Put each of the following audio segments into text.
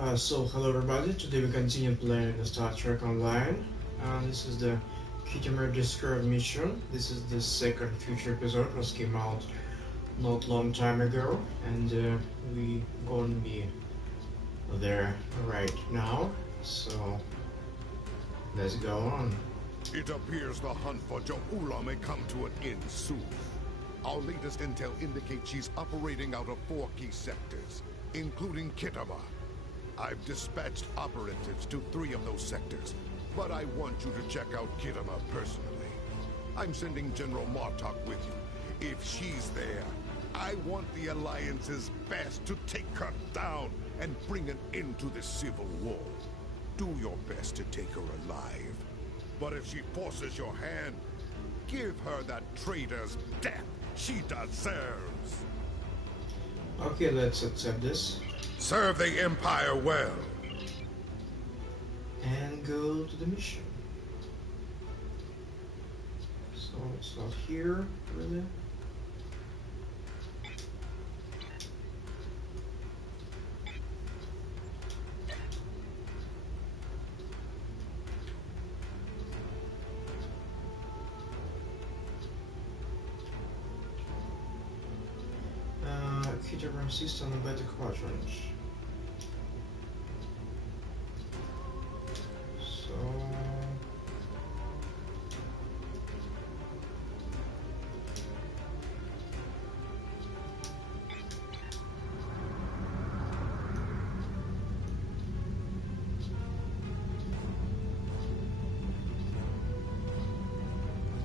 So hello everybody, today we continue playing the Star Trek Online. This is the Khitomer Discovered mission. This is the second future episode, was came out not long time ago, and we gonna be there right now. So let's go on. It appears the hunt for Jo'ula may come to an end soon. Our latest intel indicates she's operating out of 4 key sectors, including Khitomer. I've dispatched operatives to 3 of those sectors, but I want you to check out Khitomer personally. I'm sending General Martok with you. If she's there, I want the Alliance's best to take her down and bring an end to this civil war. Do your best to take her alive. But if she forces your hand, give her that traitor's death she deserves. Okay, let's accept this. Serve the Empire well. And go to the mission. So it's not here, really. Khitomer assist on the beta quadrant. So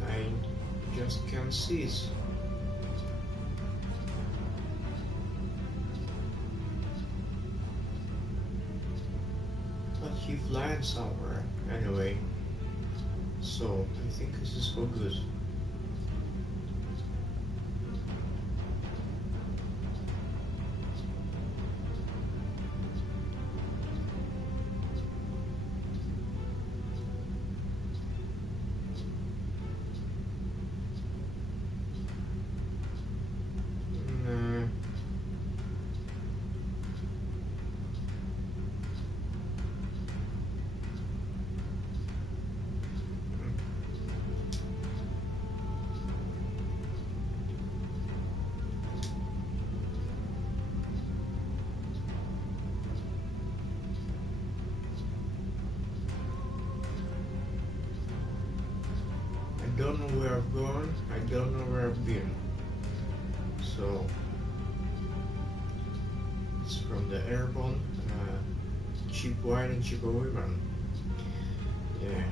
I just can't see it. He flying somewhere anyway, so I think this is for good. I don't know where I've gone, I don't know where I've been. So it's from the airborne, cheap wine and cheap women. Yeah.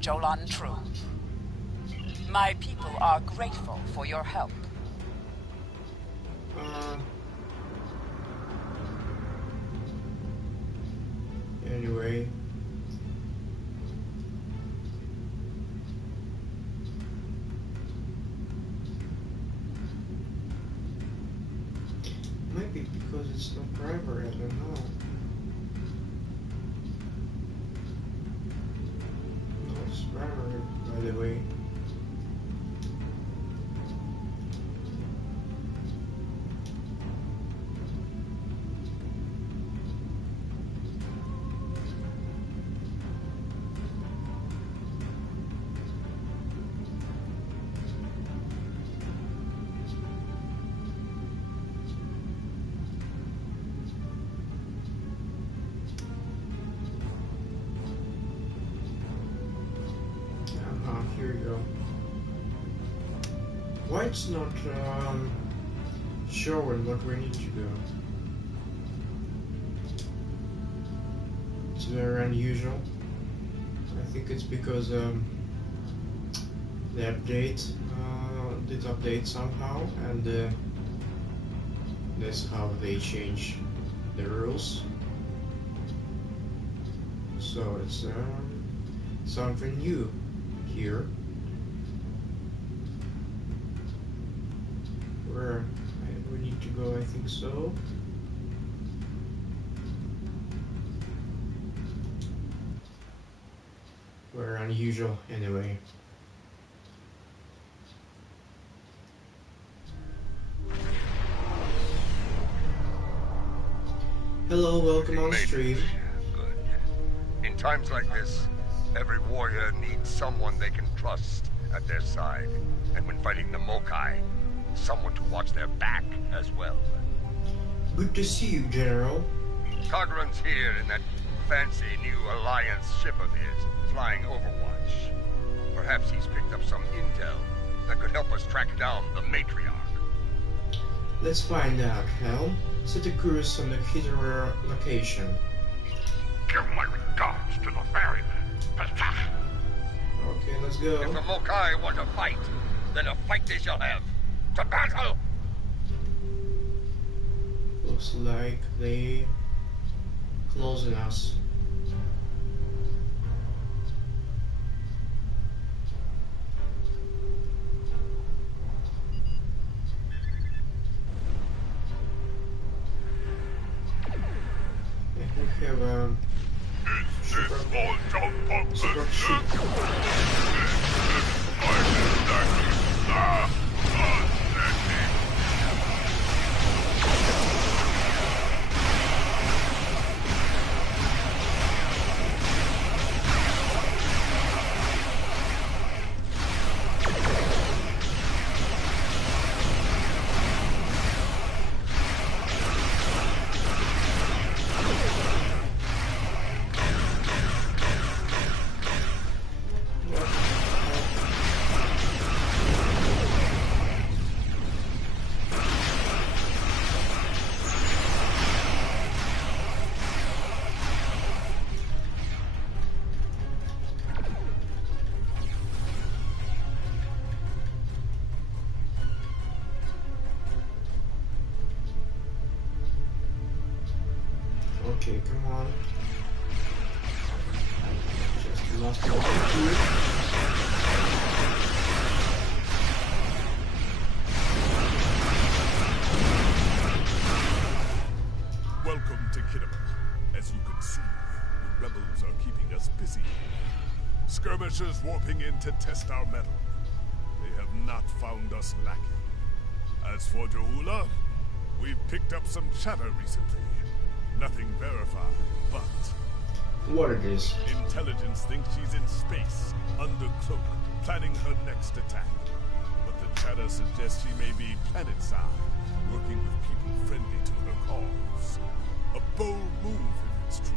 Jolan True. My people are grateful for your help. Anyway. Maybe because it's not primary, I don't know. By the way. Here we go. Why it's not showing what we need to do? It's very unusual. I think it's because the update did update somehow, and that's how they change the rules. So it's something new here. Where we need to go, I think so. Very unusual anyway. Hello, welcome on stream. Good. In times like this, every warrior needs someone they can trust at their side. And when fighting the Mokai, someone to watch their back as well. Good to see you, General. Cogran's here in that fancy new Alliance ship of his, flying Overwatch. Perhaps he's picked up some intel that could help us track down the Matriarch. Let's find out, Hal. Set a course on the Khitomer location. Give my regards to the ferryman. Okay, let's go. If the Mokai want to fight, then a fight they shall have. To battle! Looks like they closing us. We have a super ship. Okay, come on. Just lost the here. Welcome to Khitomer. As you can see, the rebels are keeping us busy. Skirmishers warping in to test our mettle. They have not found us lacking. As for Joula, we've picked up some chatter recently. Nothing verified, but... What it is? Intelligence thinks she's in space, under cloak, planning her next attack. But the chatter suggests she may be planet-side, working with people friendly to her cause. A bold move, if it's true.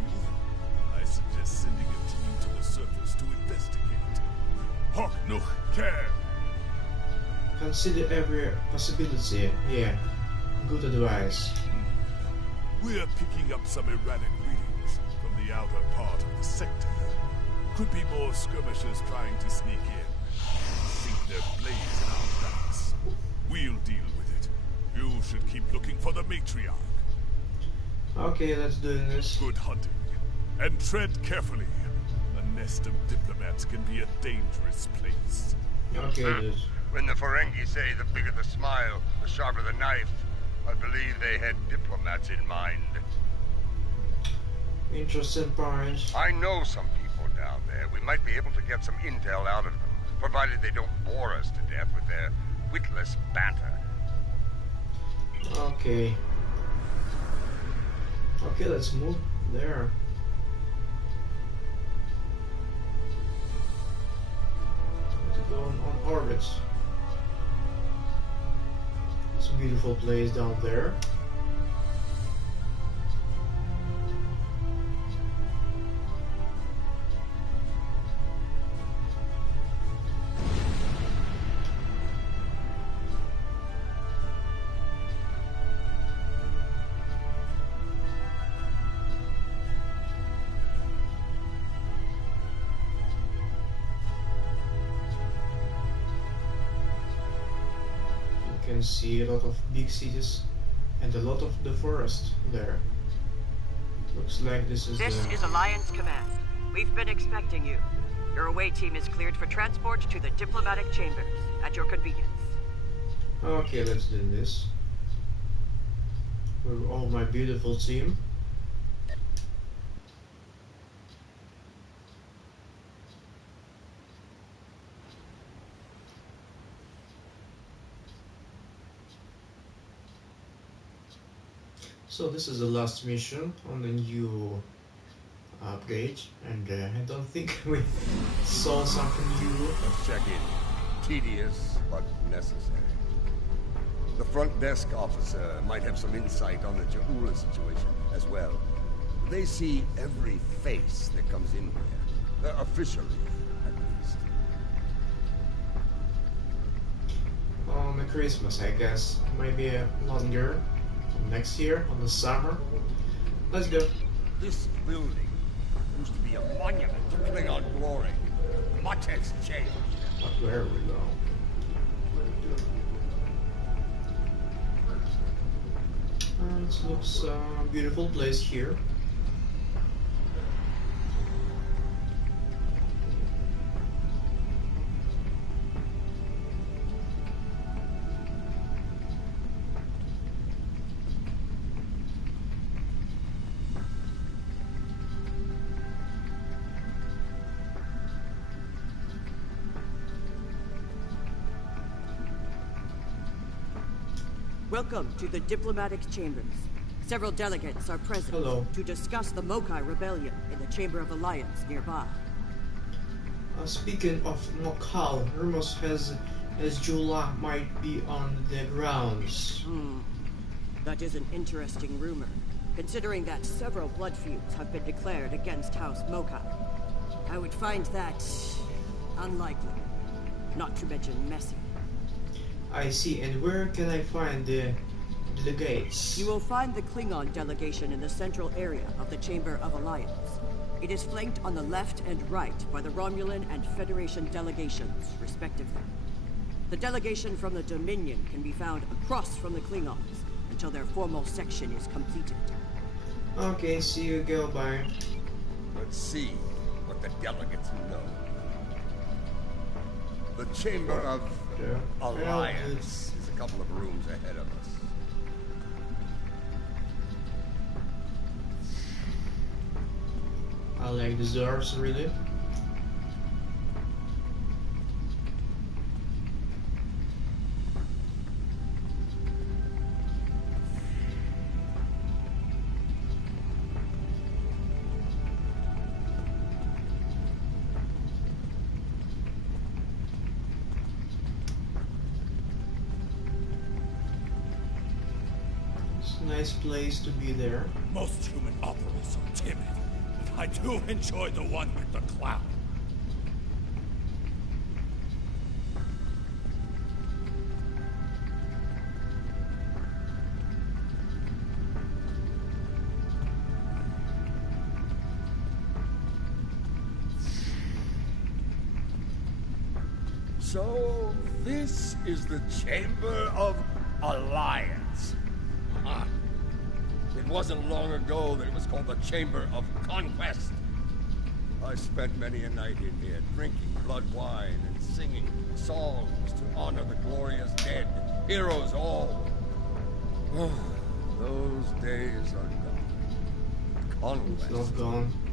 I suggest sending a team to the surface to investigate. Hawk no care! Consider every possibility. Yeah, good advice. We're picking up some erratic readings from the outer part of the sector. Could be more skirmishers trying to sneak in. Sink their blades in our backs. We'll deal with it. You should keep looking for the Matriarch. Okay, let's do this. Good hunting. And tread carefully. A nest of diplomats can be a dangerous place. Okay, dude. When the Ferengi say the bigger the smile, the sharper the knife, I believe they had diplomats in mind. Interesting point. I know some people down there. We might be able to get some intel out of them, provided they don't bore us to death with their witless banter. Okay. Okay, let's move there. Let's go on orbit. It's a beautiful place down there. You can see a lot of big cities and a lot of the forest there. Looks like this is This is Alliance Command. We've been expecting you. Your away team is cleared for transport to the diplomatic chambers at your convenience. Okay, let's do this. Oh, my beautiful team. So this is the last mission on the new update, and I don't think we saw something new. Let's check in. Tedious, but necessary. The front desk officer might have some insight on the Ja'ula situation as well. They see every face that comes in here. Officially, at least. On the Christmas, I guess. Maybe longer. Next year, on the summer. Let's go. This building used to be a monument to Klingon glory. Much has changed. But where we go? It looks a beautiful place here. Welcome to the diplomatic chambers. Several delegates are present to discuss the Mokai rebellion in the Chamber of Alliance nearby. Speaking of Mokai, rumors has Jula might be on the grounds. That is an interesting rumor, considering that several blood feuds have been declared against House Mokai. I would find that unlikely, not to mention messy. I see, and where can I find the delegates? You will find the Klingon delegation in the central area of the Chamber of Alliance. It is flanked on the left and right by the Romulan and Federation delegations, respectively. The delegation from the Dominion can be found across from the Klingons until their formal section is completed. Okay, see you, go, bye. Let's see what the delegates know. The Chamber of Alliance is a couple of rooms ahead of us. I like the doors, really. Nice place to be there. Most human operals are timid, but I do enjoy the one with the clown. So, this is the Chamber of Alliance. Huh. It wasn't long ago that it was called the Chamber of Conquest. I spent many a night in here, drinking blood wine and singing songs to honor the glorious dead, heroes all. Those days are gone. Conquest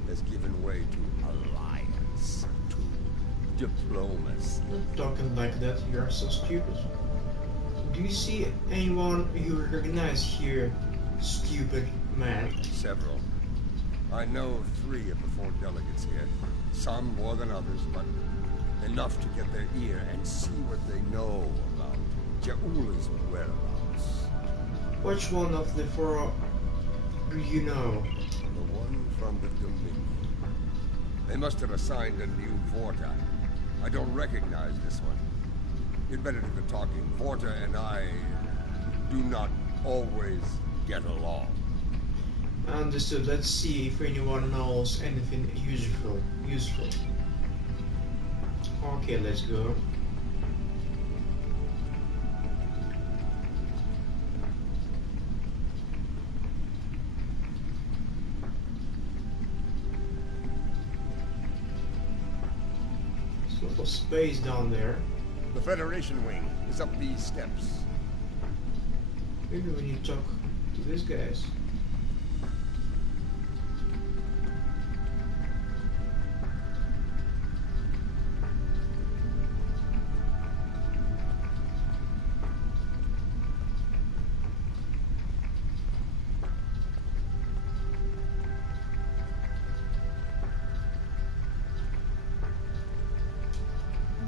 has given way to alliance, to diplomacy. Not talking like that, you are so stupid. Do you see anyone you recognize here, stupid man? Several. I know 3 of the 4 delegates here. Some more than others, but enough to get their ear and see what they know about Ja'ula's whereabouts. Which one of the 4 do you know? The one from the Dominion. They must have assigned a new Vorta. I don't recognize this one. You'd better do the talking. Vorta and I do not always get along. Understood. Let's see if anyone knows anything useful. Okay, let's go. There's a lot of space down there. The Federation wing is up these steps. Maybe when you talk these guys.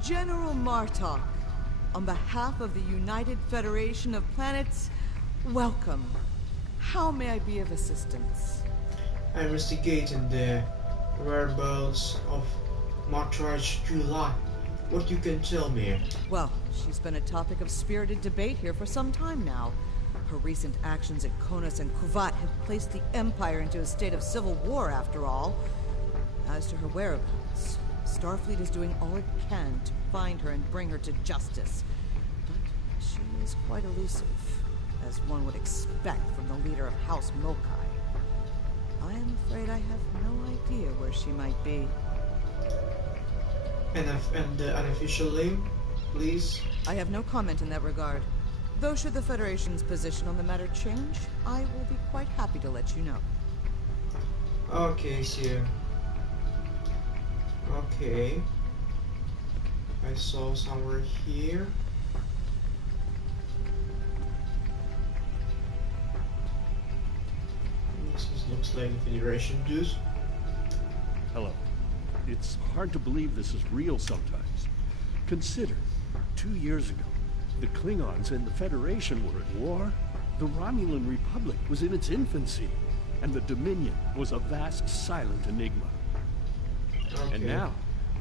General Martok, on behalf of the United Federation of Planets, welcome. How may I be of assistance? I'm investigating the whereabouts of Martraj July. What you can tell me? Well, she's been a topic of spirited debate here for some time now. Her recent actions at Konos and Kuvat have placed the Empire into a state of civil war, after all. As to her whereabouts, Starfleet is doing all it can to find her and bring her to justice. But she is quite elusive, as one would expect from the leader of House Mokai. I am afraid I have no idea where she might be. And the unofficial name, please? I have no comment in that regard. Though should the Federation's position on the matter change, I will be quite happy to let you know. Okay, so... Okay. I saw somewhere here. Looks like the Federation dues. Hello. It's hard to believe this is real sometimes. Consider, 2 years ago, the Klingons and the Federation were at war. The Romulan Republic was in its infancy, and the Dominion was a vast, silent enigma. Okay. And now,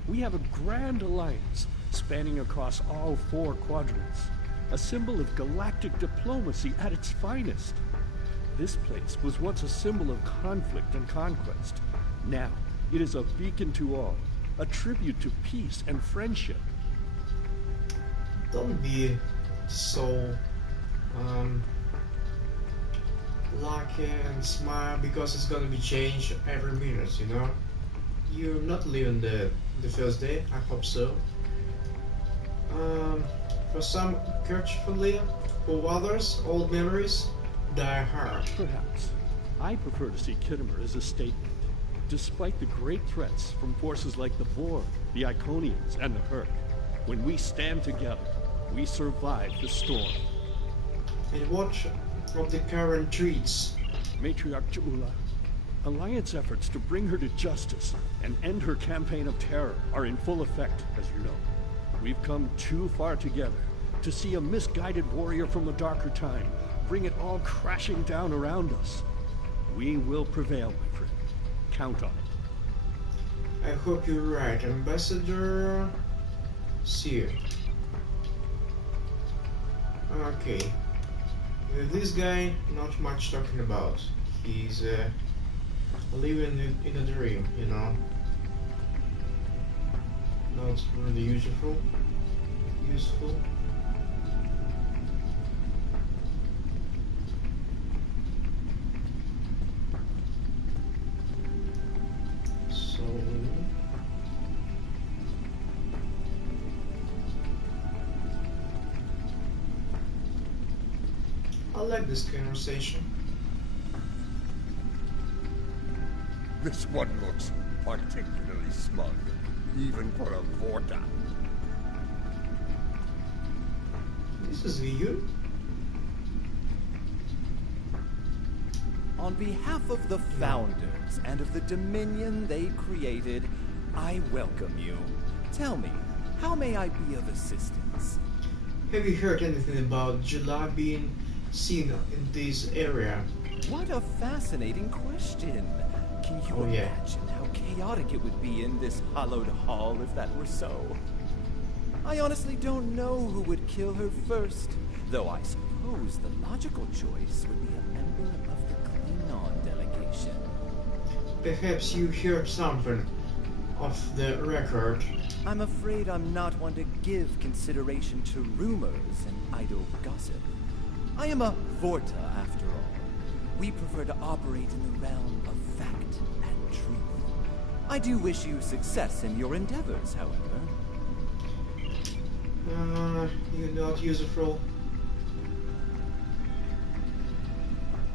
we have a grand alliance spanning across all 4 quadrants, a symbol of galactic diplomacy at its finest. This place was once a symbol of conflict and conquest. Now, it is a beacon to all, a tribute to peace and friendship. Don't be so lucky and smile because it's gonna be changed every minute, you know? You're not living the first day, I hope so. For some, carefully, for others, old memories die hard. Perhaps. I prefer to see Khitomer as a statement. Despite the great threats from forces like the Borg, the Iconians, and the Herc, when we stand together, we survive the storm. And what of the current treats? Matriarch Ju'Ula, Alliance efforts to bring her to justice and end her campaign of terror are in full effect, as you know. We've come too far together to see a misguided warrior from a darker time bring it all crashing down around us. We will prevail, my friend. Count on it. I hope you're right, Ambassador. See you. Okay. With this guy, not much talking about. He's living in a dream, you know. Not really useful. So I like this conversation. This one looks particularly smug, even for a Vorta. This is you. On behalf of the Founders and of the Dominion they created, I welcome you. Tell me, how may I be of assistance? Have you heard anything about July being seen in this area? What a fascinating question. Can you imagine how chaotic it would be in this hallowed hall if that were so? I honestly don't know who would kill her first, though I suppose the logical choice would be a member of the Klingon delegation. Perhaps you heard something of the record. I'm afraid I'm not one to give consideration to rumors and idle gossip. I am a Vorta, after all. We prefer to operate in the realm of fact and truth. I do wish you success in your endeavors, however. You're not useful.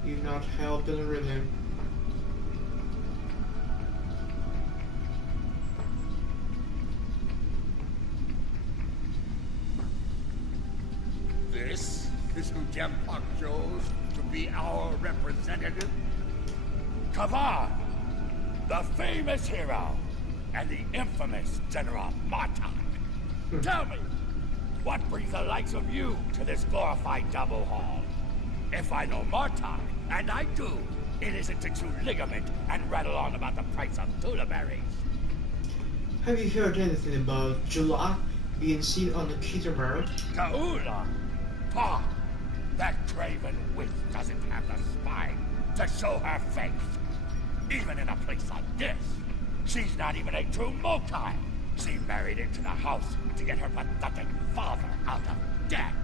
You not helping really. This is who Dempak chose to be our representative? Kavan, the famous hero, and the infamous General Martok. Tell me, what brings the likes of you to this glorified double hall? If I know Martok, and I do, it isn't to chew ligament and rattle on about the price of tula berries. Have you heard anything about Jula being seen on the Khitomer? Taula? Pa, that craven witch doesn't have the spine to show her face. Even in a place like this, she's not even a true Mokai. She married into the house to get her pathetic father out of debt.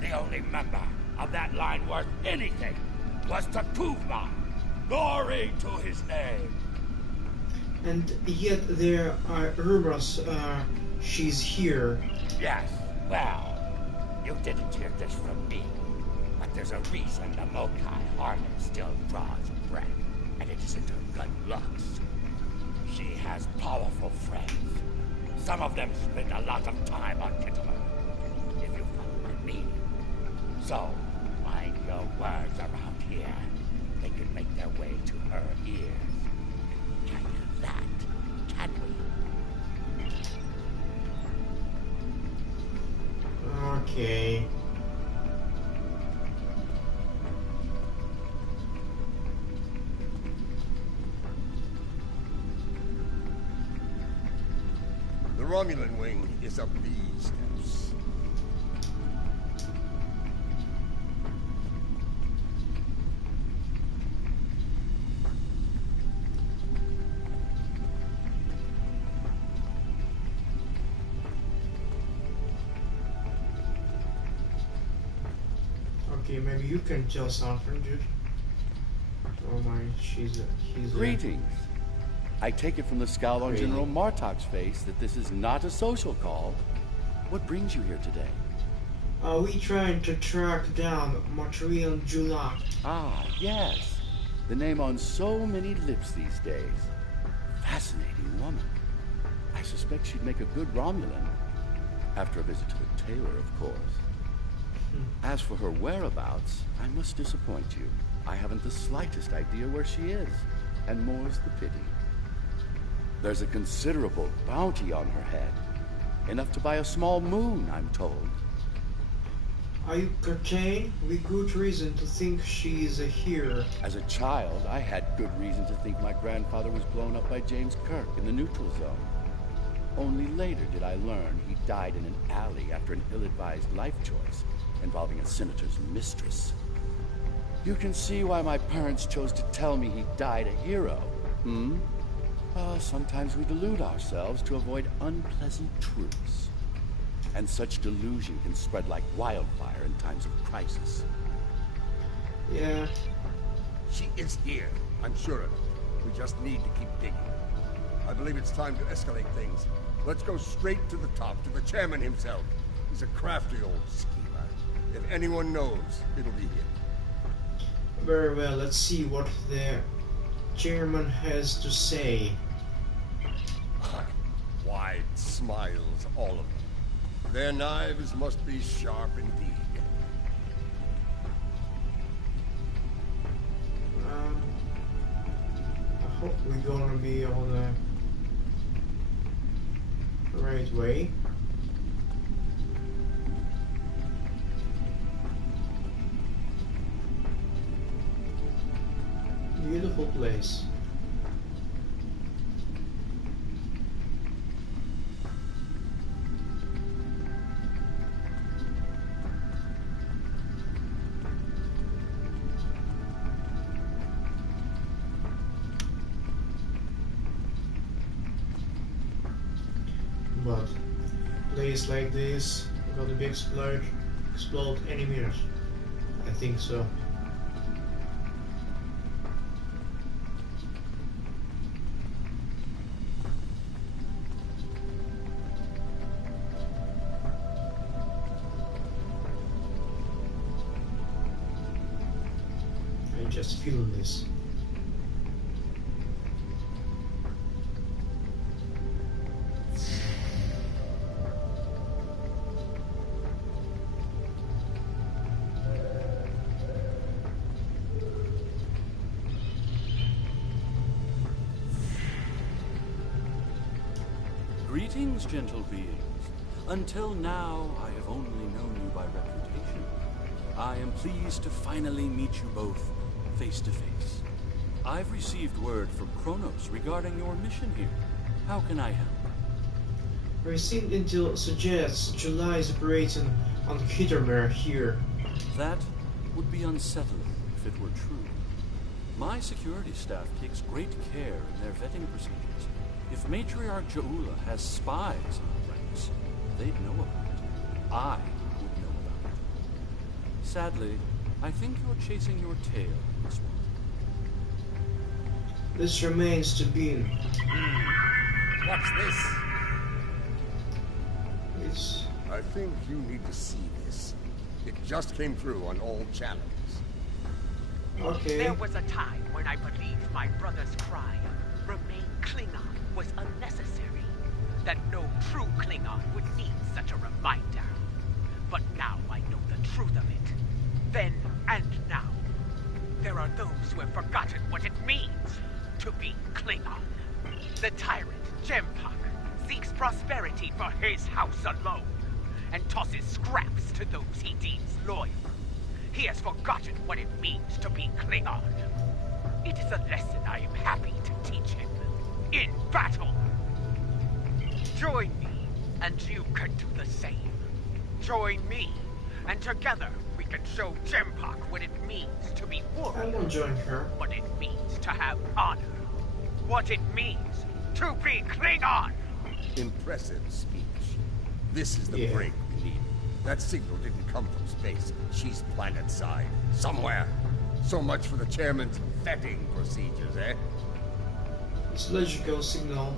The only member of that line worth anything was Takuvma. Glory to his name. And yet there are rumors she's here. Yes, well, you didn't hear this from me. But there's a reason the Mokai harlot still draws breath, and it isn't her good looks. She has powerful friends. Some of them spend a lot of time on Khitomer, if you follow my meaning. So, mind your words around here. They can make their way to her ears. Can't do that, can we? Okay. The Romulan wing is up these steps. Okay, maybe you can tell something, dude. Oh my, he's Greetings. I take it from the scowl on General Martok's face that this is not a social call. What brings you here today? Are we trying to track down Material Jula? Ah, yes. The name on so many lips these days. Fascinating woman. I suspect she'd make a good Romulan. After a visit to the tailor, of course. As for her whereabouts, I must disappoint you. I haven't the slightest idea where she is. And more's the pity. There's a considerable bounty on her head. Enough to buy a small moon, I'm told. Are you certain? With good reason to think she is here. As a child, I had good reason to think my grandfather was blown up by James Kirk in the neutral zone. Only later did I learn he died in an alley after an ill-advised life choice involving a senator's mistress. You can see why my parents chose to tell me he died a hero, sometimes we delude ourselves to avoid unpleasant truths. And such delusion can spread like wildfire in times of crisis. Yeah. She is here, I'm sure of it. We just need to keep digging. I believe it's time to escalate things. Let's go straight to the top, to the chairman himself. He's a crafty old schemer. If anyone knows, it'll be him. Very well, let's see what the chairman has to say. Wide smiles, all of them. Their knives must be sharp indeed. I hope we're gonna be on the right way. Beautiful place. But place like this gonna be explode any minute. I think so. Just feel this. Greetings, gentle beings. Until now, I have only known you by reputation. I am pleased to finally meet you both face to face. I've received word from Kronos regarding your mission here. How can I help? Received intel suggests July is operating on Khitomer here. That would be unsettling if it were true. My security staff takes great care in their vetting procedures. If Matriarch Jaula has spies in the ranks, they'd know about it. I would know about it. Sadly, I think you're chasing your tail in this one. This remains to be. What's this? It's... I think you need to see this. It just came through on all channels. Okay. There was a time when I believed my brother's cry, "Remain Klingon," was unnecessary. That no true Klingon would need such a reminder. But now I know the truth of it. Then and now. There are those who have forgotten what it means to be Klingon. The tyrant, Jempak, seeks prosperity for his house alone, and tosses scraps to those he deems loyal. He has forgotten what it means to be Klingon. It is a lesson I am happy to teach him. In battle! Join me, and you can do the same. Join me, and together we can show Jempak what it means to be I warrior. won't join her. What it means to have honor. What it means to be Klingon! Impressive speech. This is the break we need. That signal didn't come from space. She's planet-side. Somewhere. So much for the chairman's vetting procedures, eh? It's logical signal.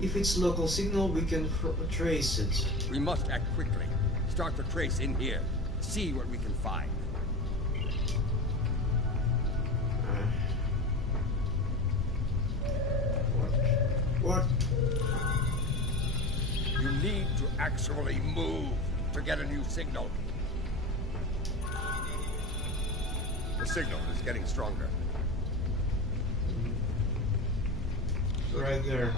If it's local signal, we can trace it. We must act quickly. Start the trace in here. See what we can find. What? You need to actually move to get a new signal. The signal is getting stronger. Right there.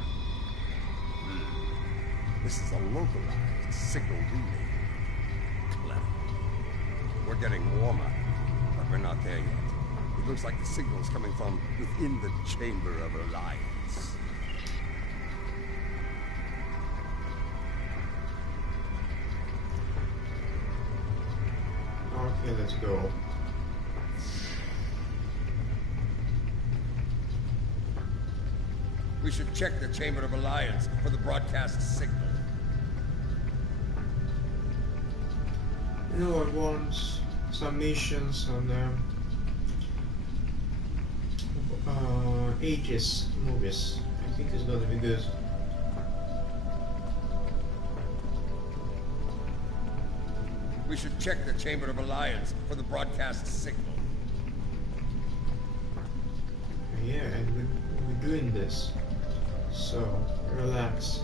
This is a localized signal relay. Clever. We're getting warmer, but we're not there yet. It looks like the signal's coming from within the Chamber of Alliance. Okay, let's go. We should check the Chamber of Alliance for the broadcast signal. You know, I want some missions on the 80s movies. I think it's gonna be good. We should check the Chamber of Alliance for the broadcast signal. Yeah, and we're doing this. So, relax.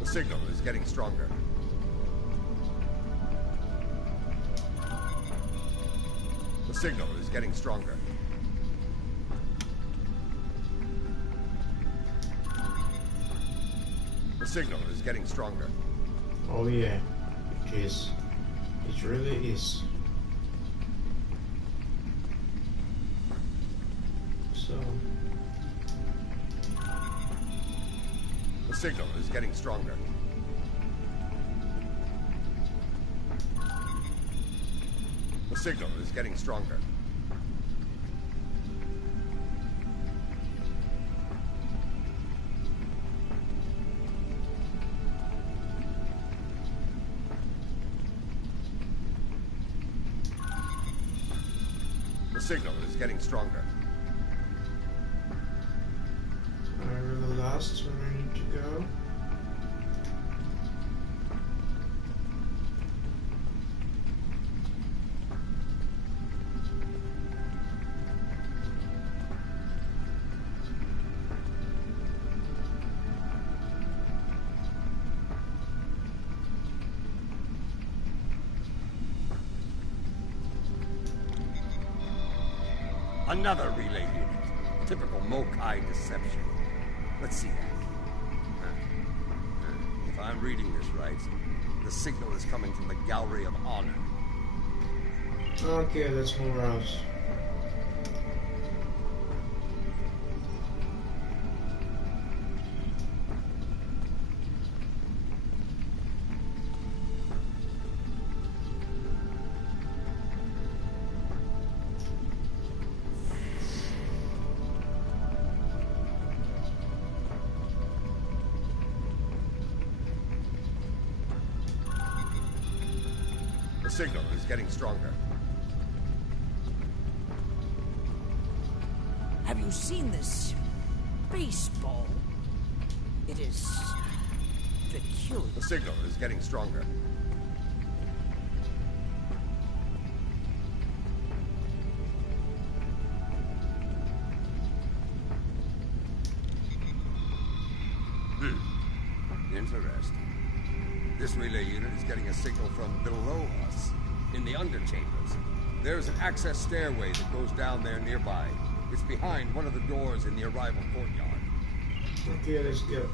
The signal is getting stronger. The signal is getting stronger. The signal is getting stronger. Oh yeah, it is. It really is. So... The signal is getting stronger. The signal is getting stronger. The signal is is getting stronger. I really lost where I need to go. Another relay unit. Typical Mokai deception. Let's see that. If I'm reading this right, the signal is coming from the Gallery of Honor. Okay, let's move out. The signal is getting stronger. Have you seen this baseball? It is peculiar. The signal is getting stronger. Interesting. This relay unit is getting a signal from below us, in the underchambers. There's an access stairway that goes down there nearby. It's behind one of the doors in the arrival courtyard. Okay, let's go.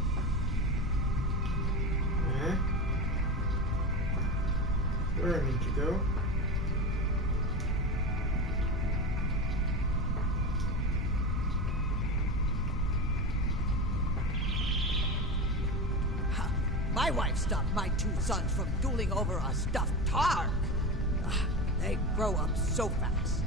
Where I need to go? My wife stopped my two sons from dueling over a stuffed targ. They grow up so fast.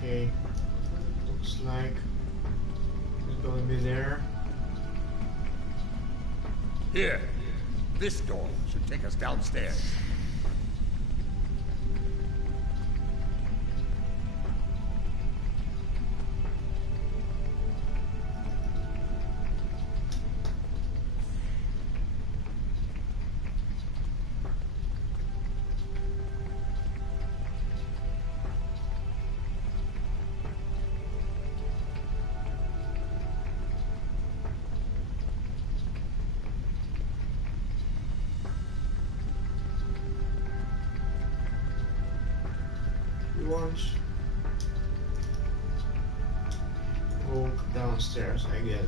Okay, looks like it's going to be there. Here, this door should take us downstairs. Once walk downstairs, I guess.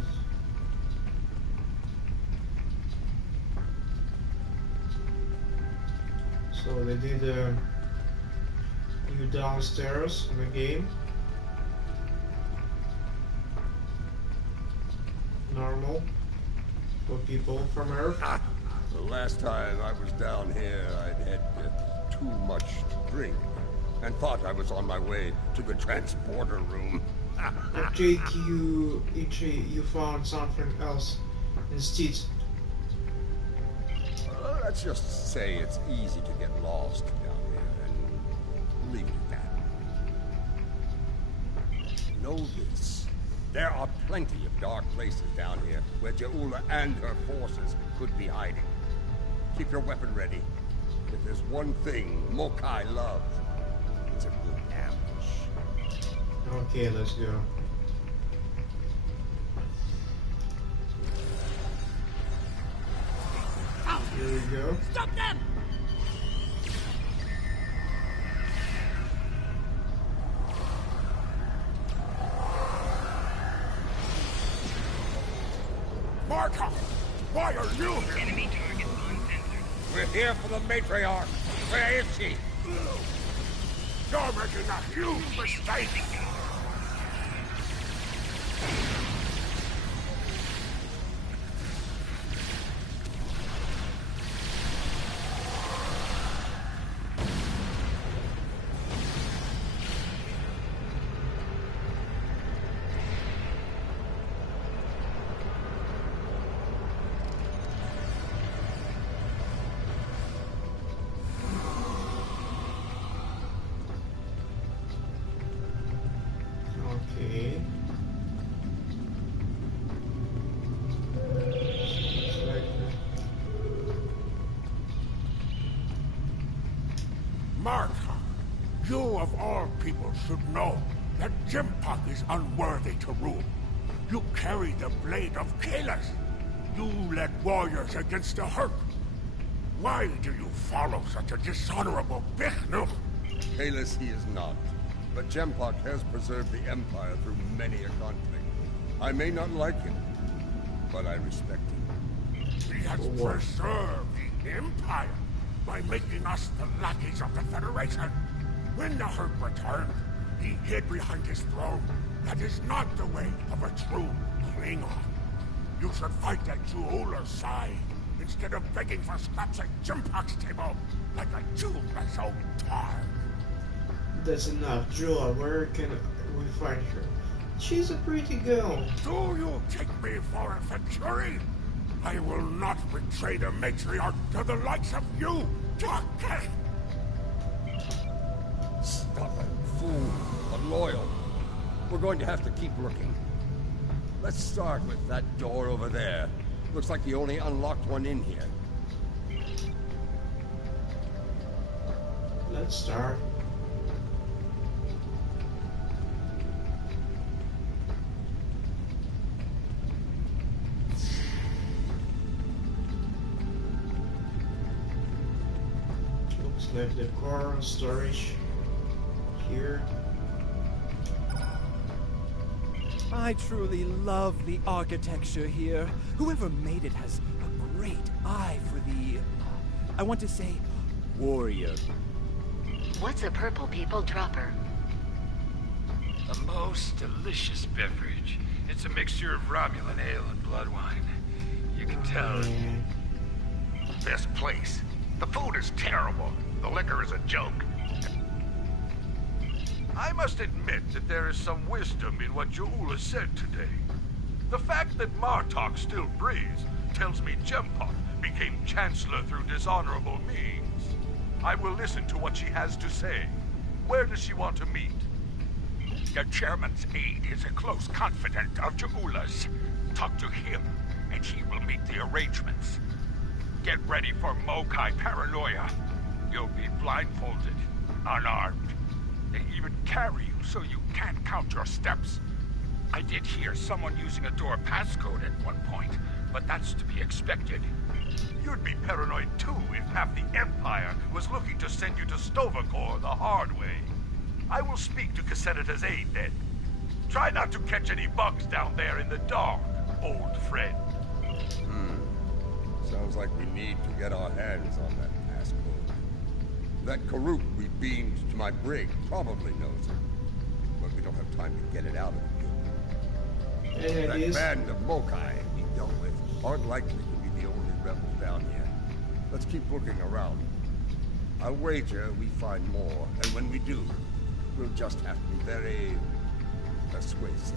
So they did a new downstairs in the game. Normal for people from Earth. The last time I was down here, I'd had too much to drink. And thought I was on my way to the transporter room. Jake, you found something else instead. Let's just say it's easy to get lost down here, and leave it at that. Know this. There are plenty of dark places down here where Jaula and her forces could be hiding. Keep your weapon ready. If there's one thing Mokai loves, it's a good ambush. Okay, let's go. Out. Here we go. Stop them! Marta! Why are you here? Enemy target uncensored. We're here for the matriarch. Where is she? You're making a huge mistake! Okay. Marta, you of all people should know that Jimpak is unworthy to rule. You carry the blade of Kalas. You led warriors against the Hurk. Why do you follow such a dishonorable Bichnuk? Kalas he is not. But Jempak has preserved the Empire through many a conflict. I may not like him, but I respect him. He has preserved the Empire by making us the lackeys of the Federation. When the Hurk returned, he hid behind his throne. That is not the way of a true Klingon. You should fight at Juula's side, instead of begging for scraps at Jimpak's table, like a toothless old tar. That's enough. Juula, where can we find her? She's a pretty girl. Do you take me for a Venturi? I will not betray the matriarch to the likes of you, Doctor! Stubborn fool, but loyal. We're going to have to keep looking. Let's start with that door over there. Looks like the only unlocked one in here. Let's start. Looks like the core storage here. I truly love the architecture here. Whoever made it has a great eye for the... I want to say, warrior. What's a purple people dropper? A most delicious beverage. It's a mixture of Romulan ale and blood wine. You can tell... This place. The food is terrible. The liquor is a joke. I must admit that there is some wisdom in what Juula said today. The fact that Martok still breathes tells me Jempak became Chancellor through dishonorable means. I will listen to what she has to say. Where does she want to meet? The chairman's aide is a close confidant of Juula's. Talk to him, and he will make the arrangements. Get ready for Mokai paranoia. You'll be blindfolded, unarmed. They even carry you so you can't count your steps. I did hear someone using a door passcode at one point, but that's to be expected. You'd be paranoid too if half the Empire was looking to send you to Stovacor the hard way. I will speak to Casenata's aide then. Try not to catch any bugs down there in the dark, old friend. Sounds like we need to get our hands on that passcode. That Karuk we beamed to my brig probably knows it. But we don't have time to get it out of him. That band of Mokai we dealt with aren't likely to be the only rebels down here. Let's keep looking around. I'll wager we find more, and when we do, we'll just have to be very persuasive.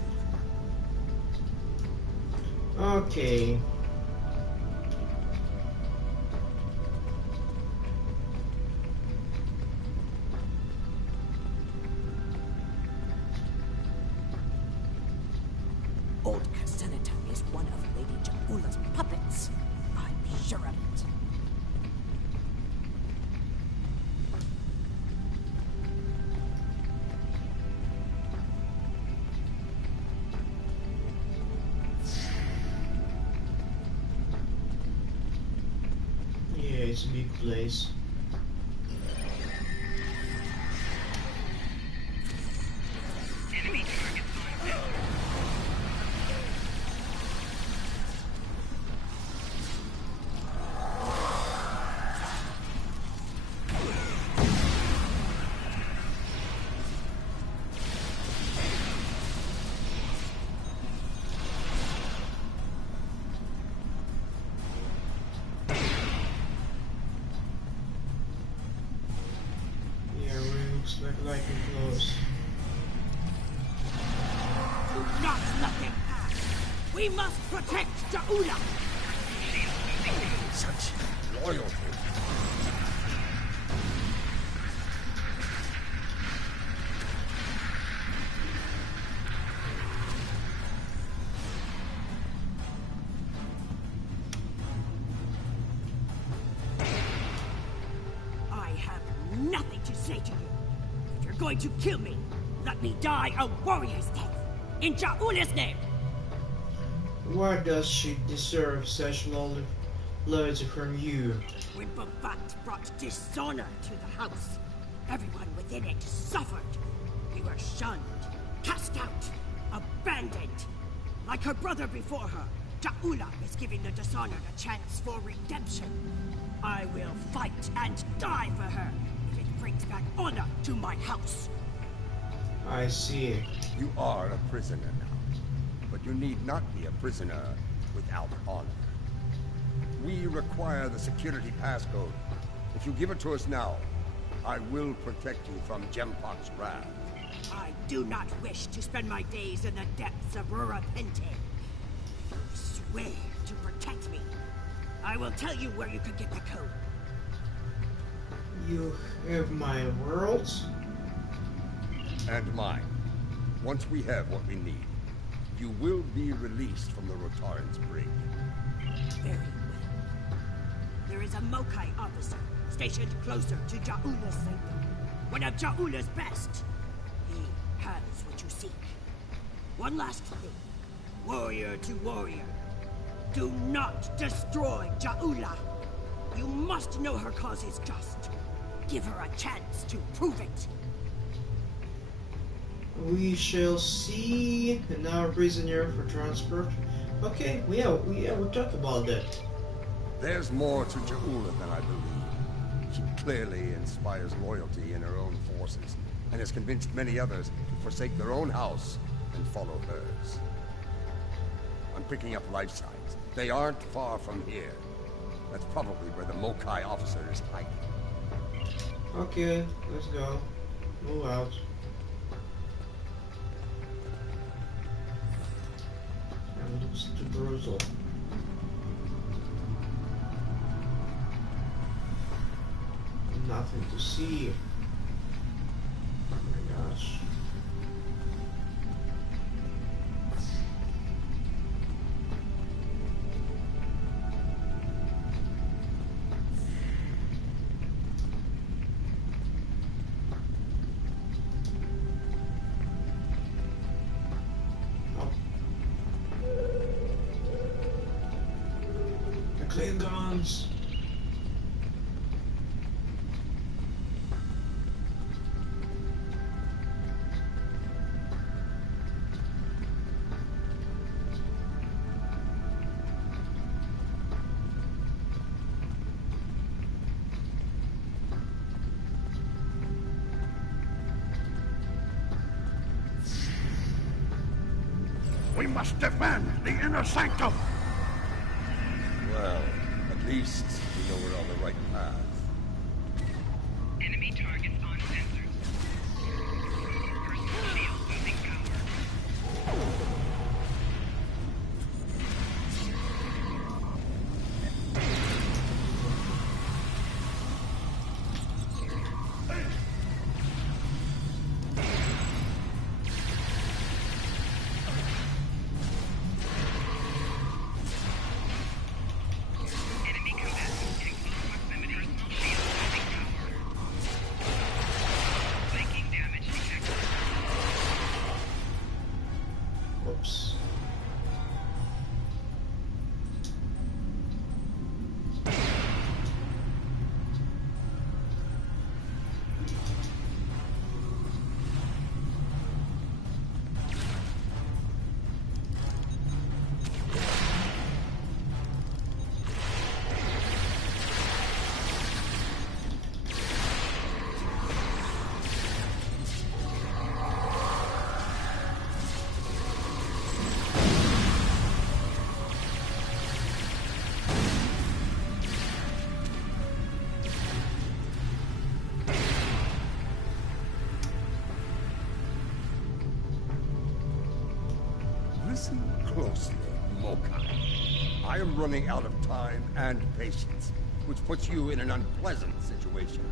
Okay. Old Casenata is one of Lady Juula's puppets. I'm sure of it. Yeah, it's a big place. Enemy target uncensored. not let them pass. We must protect Ja'ula. Such loyalty. I have nothing to say to you. If you're going to kill me, let me die a warrior's death. In Ja'ula's name. Why does she deserve such loyalty from you? When Babat brought dishonor to the house, everyone within it suffered. We were shunned, cast out, abandoned. Like her brother before her, Ja'ula is giving the dishonored a chance for redemption. I will fight and die for her if it brings back honor to my house. I see. You are a prisoner now, but you need not be a prisoner without honor. We require the security passcode. If you give it to us now, I will protect you from Jempok's wrath. I do not wish to spend my days in the depths of Rurapente. You swear to protect me. I will tell you where you can get the code. You have my worlds? And mine. Once we have what we need, you will be released from the Rotaran's brig. Very well. There is a Mokai officer stationed closer to Ja'ula's sanctum. One of Ja'ula's best. He has what you seek. One last thing. Warrior to warrior. Do not destroy Ja'ula. You must know her cause is just. Give her a chance to prove it. We shall see. And now a prisoner for transport. Okay, we talked about that. There's more to Ja'ula than I believe. She clearly inspires loyalty in her own forces, and has convinced many others to forsake their own house and follow hers. I'm picking up life signs. They aren't far from here. That's probably where the Mokai officer is hiding. Okay, let's go. Move out. It looks too brutal. Nothing to see. Oh my gosh. Klingons. We must defend the inner sanctum! Well, at least we know we're on the right path. Enemy targets on sensors. Personal shield losing power. Whoops. Listen closely, Mokai. I am running out of time and patience, which puts you in an unpleasant situation.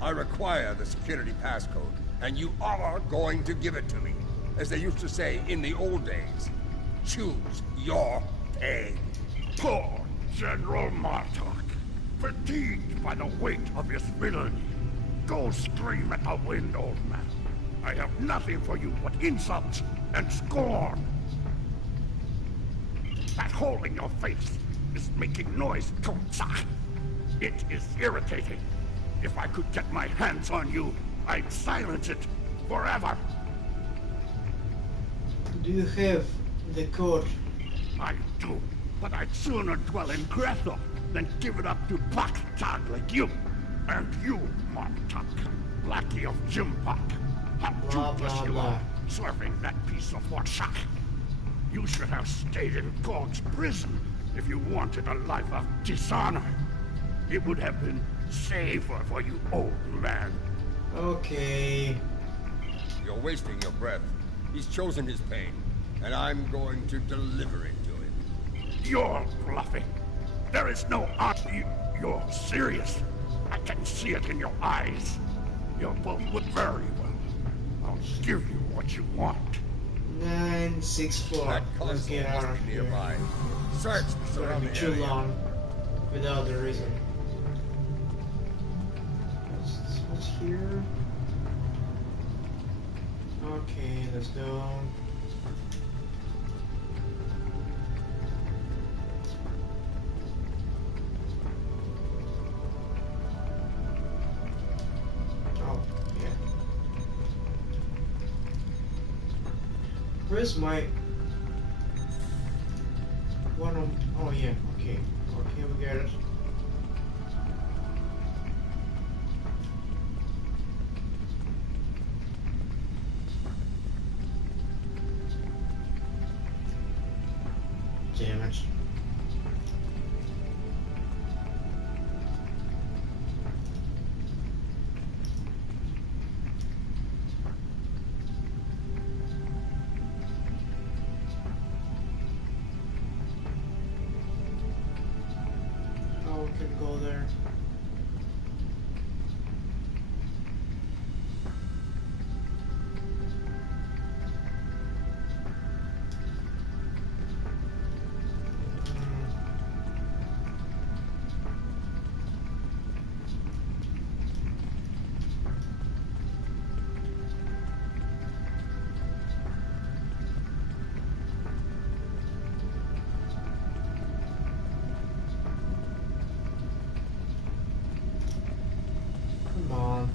I require the security passcode, and you are going to give it to me. As they used to say in the old days, choose your pay. Poor General Martok, fatigued by the weight of his villainy. Go scream at the wind, old man. I have nothing for you but insults and scorn. That hole in your face is making noise, Tonsa. It is irritating. If I could get my hands on you, I'd silence it forever. Do you have the code? I do, but I'd sooner dwell in Grethel than give it up to Paktag like you. And you, Martok, lackey of Jimpak. How toothless you are, serving that piece of Warshak. You should have stayed in God's prison if you wanted a life of dishonor. It would have been safer for you, old man. Okay. You're wasting your breath. He's chosen his pain, and I'm going to deliver it to him. You're bluffing. There is no you're serious. I can see it in your eyes. You both look very well. I'll give you what you want. 964. Let's get out of here. Nearby. Search the surrounding too area. long without the reason. What's here? Okay, let's go. Oh, yeah. Where's my one of... Oh yeah, okay. Okay, we got it. Damn it. Oh, we can go there. Come on.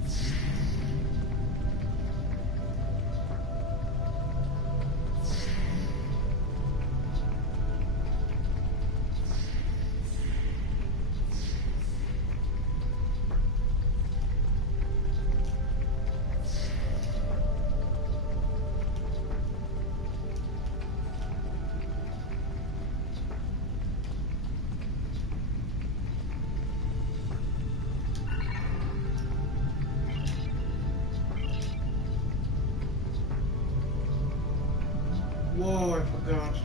Whoa, I forgot.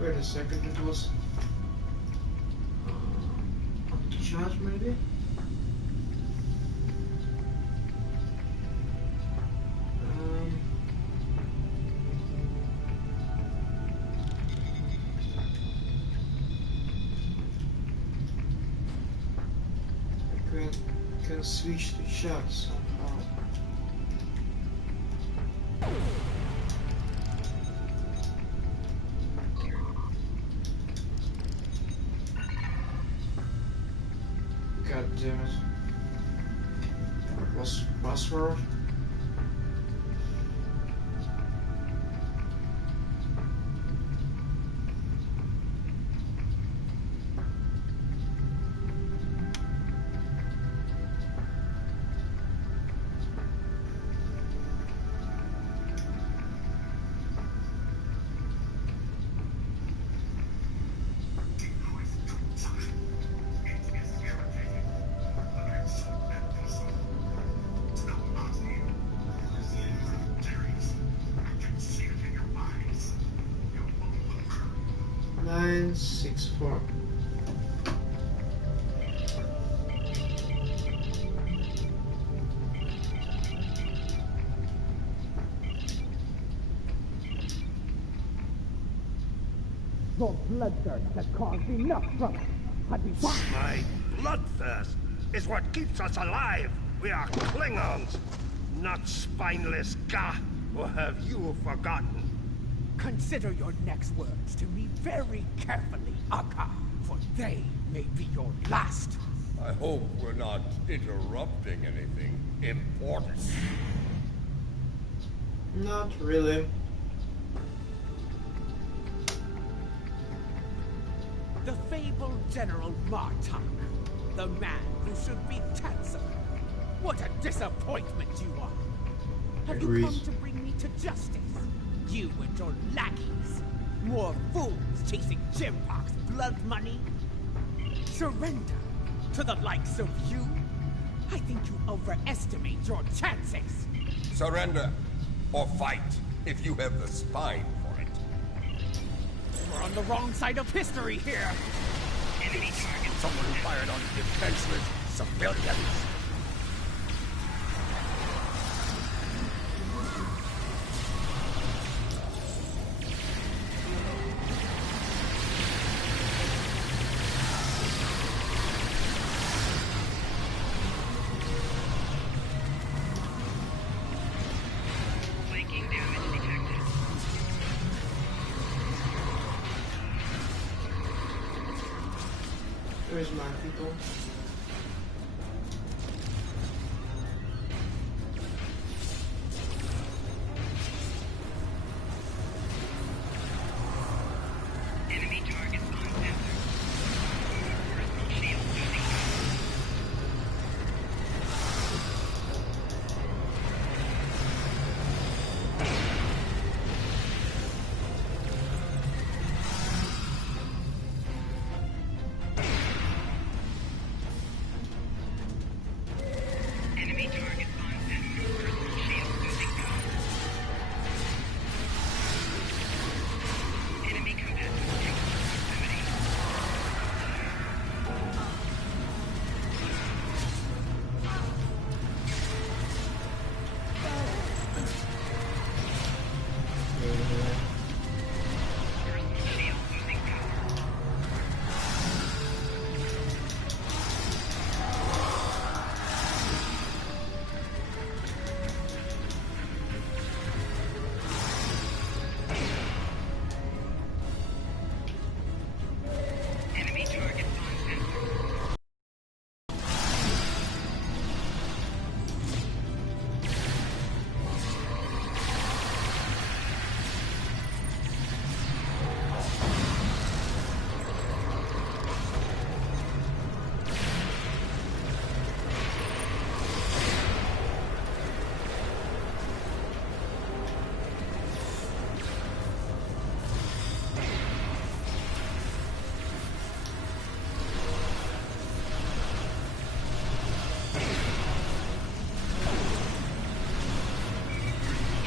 Wait a second, it was charge maybe? Can switch to chat somehow. God damn it. What's password? 964. Your bloodthirst has caused enough trouble. I'd be fine. My bloodthirst is what keeps us alive. We are Klingons, not spineless Gah. Or have you forgotten? Consider your next words to me very carefully, Akka, for they may be your last. I hope we're not interrupting anything important. Not really. The fabled General Martok, the man who should be Chancellor. What a disappointment you are! Have you come to bring me to justice? You and your lackeys. More fools chasing Jimpok's blood money? Surrender to the likes of you? I think you overestimate your chances. Surrender or fight if you have the spine for it. We're on the wrong side of history here. Enemy target. Someone who fired on defenseless civilians. Where's my people? Enemy targets on sensor. Personal shield losing Enemy target on sensor. Personal shield losing power. Enemy combatants in proximity. Personal shield losing power. Enemy target on sensor.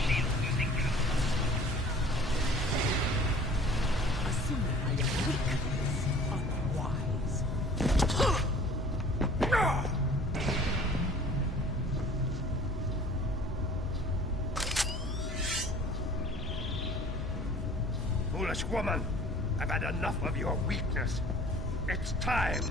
Shield losing power. Assuming I am weak is unwise. Foolish woman, I've had enough of your weakness. It's time.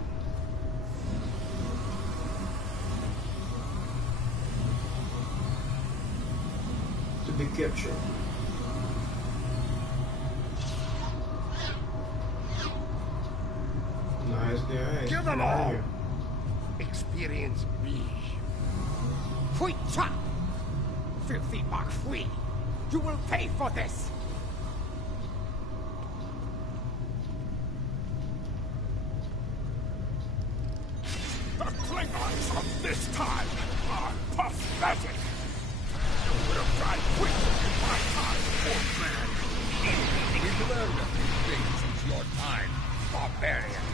To be captured. Nice guys. Kill them Get out of all. here. Experience me. Quick chop! Filthy Marquis! You will pay for this! The Klingons of this time are pathetic. You would have died quicker in my time, old man. We've learned a few things since your time, barbarian.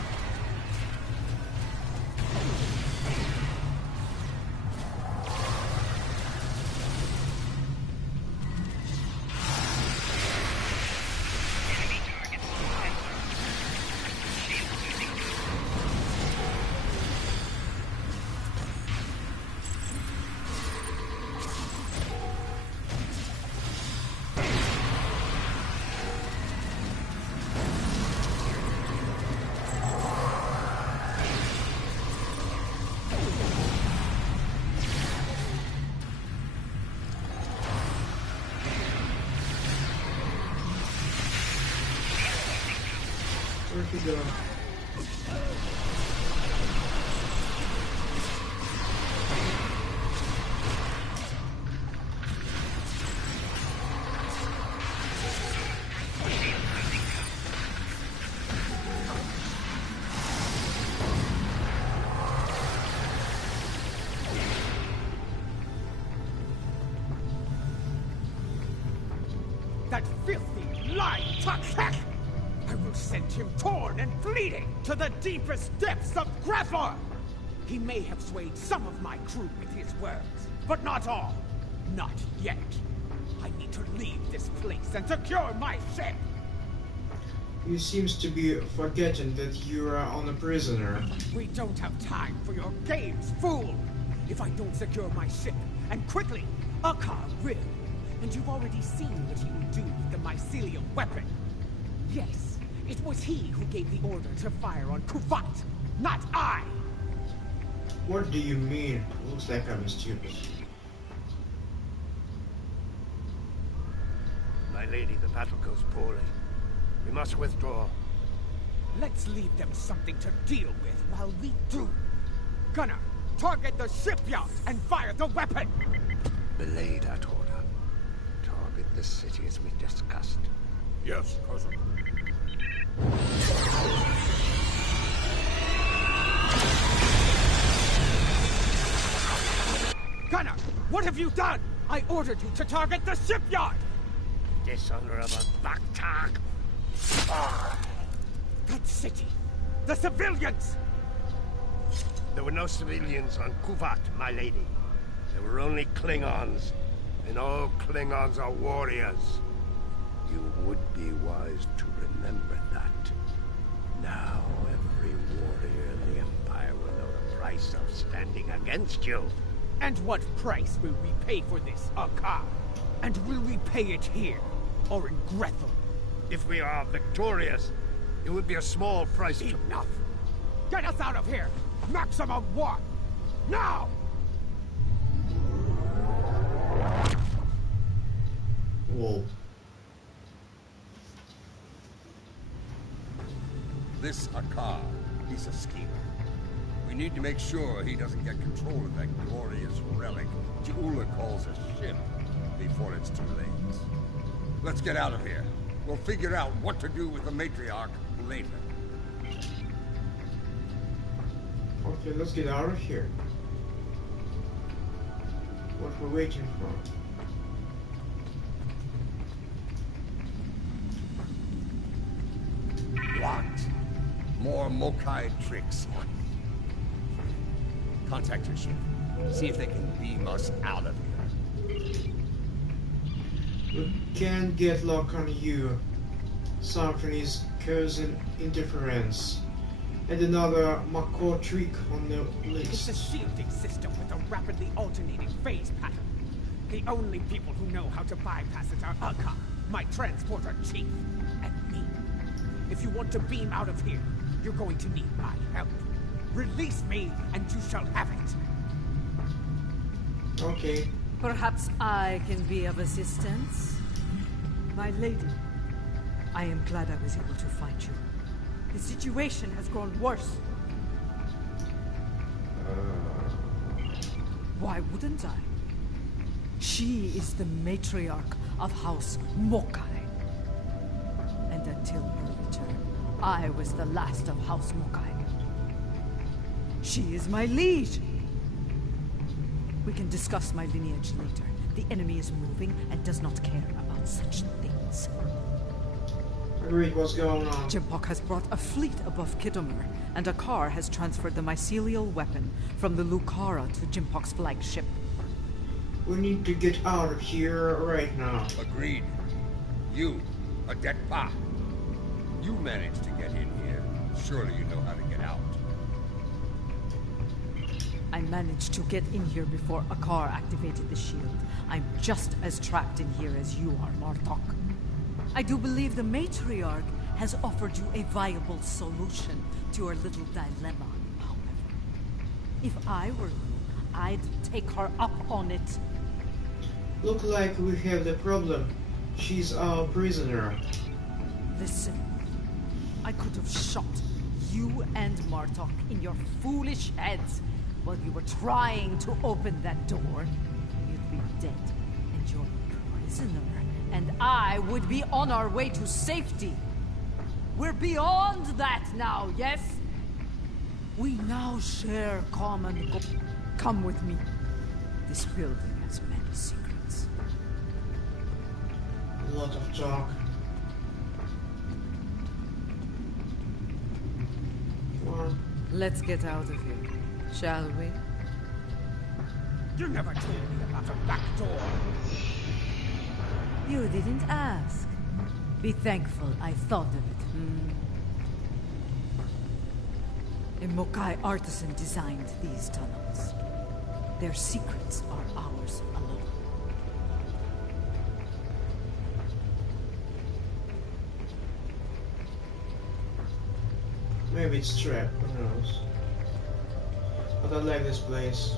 Enemy targets on sensor. Where'd he go? That filthy, lying Tuxheck! I will send him torn and bleeding to the deepest depths of Grefflor! He may have swayed some of my crew with his words, but not all. Not yet. I need to leave this place and secure my ship! You seems to be forgetting that you are on a prisoner. We don't have time for your games, fool! If I don't secure my ship, and quickly, Akar will. And you've already seen what he will do with the mycelial weapon. Yes, it was he who gave the order to fire on Kuvat, not I! What do you mean? Looks like I'm stupid. My lady, the battle goes poorly. We must withdraw. Let's leave them something to deal with while we do. Gunner, target the shipyard and fire the weapon! Belay that order. Target the city as we discussed. Yes, cousin. Gunner, what have you done? I ordered you to target the shipyard! Dishonorable Baktak! That city! The civilians! There were no civilians on Kuvat, my lady. There were only Klingons. And all Klingons are warriors. You would be wise to remember that. Now every warrior in the Empire will know the price of standing against you. And what price will we pay for this, Akar? And will we pay it here, or in Grethel? If we are victorious, it would be a small price. Enough! Get us out of here! Maximum warp! Now! Whoa. This Akar, he's a schemer. We need to make sure he doesn't get control of that glorious relic Ja'ula calls a ship before it's too late. Let's get out of here. We'll figure out what to do with the matriarch later. Okay, let's get out of here. What we're waiting for. What? More Mokai tricks. Contact your ship. See if they can beam us out of here. We can't get lock on you. Something is causing interference. And another Mako trick on the list. It's a shielding system with a rapidly alternating phase pattern. The only people who know how to bypass it are Akar, my transporter chief, and me. If you want to beam out of here, you're going to need my help. Release me, and you shall have it. Okay. Perhaps I can be of assistance? My lady, I am glad I was able to find you. The situation has grown worse. Why wouldn't I? She is the matriarch of House Mokai. And until her return, I was the last of House Mokai. She is my liege. We can discuss my lineage later. The enemy is moving and does not care about such things. Agreed, what's going on? Jimpok has brought a fleet above Khitomer, and Akar has transferred the mycelial weapon from the Lucara to Jimpok's flagship. We need to get out of here right now. Agreed. You, a Detpa. You managed to get in here. Surely you know how to get out. I managed to get in here before Akar activated the shield. I'm just as trapped in here as you are, Martok. I do believe the matriarch has offered you a viable solution to your little dilemma, however. If I were you, I'd take her up on it. Look like we have the problem. She's our prisoner. Listen, I could have shot you and Martok in your foolish heads while you were trying to open that door. You'd be dead, and your prisoner and I would be on our way to safety. We're beyond that now, yes? We now share common goal. Come with me. This building has many secrets. A lot of talk. Come on. Let's get out of here, shall we? You never told me about a back door. You didn't ask. Be thankful I thought of it. A Mokai artisan designed these tunnels. Their secrets are ours alone. Maybe it's trapped, who knows. But I like this place.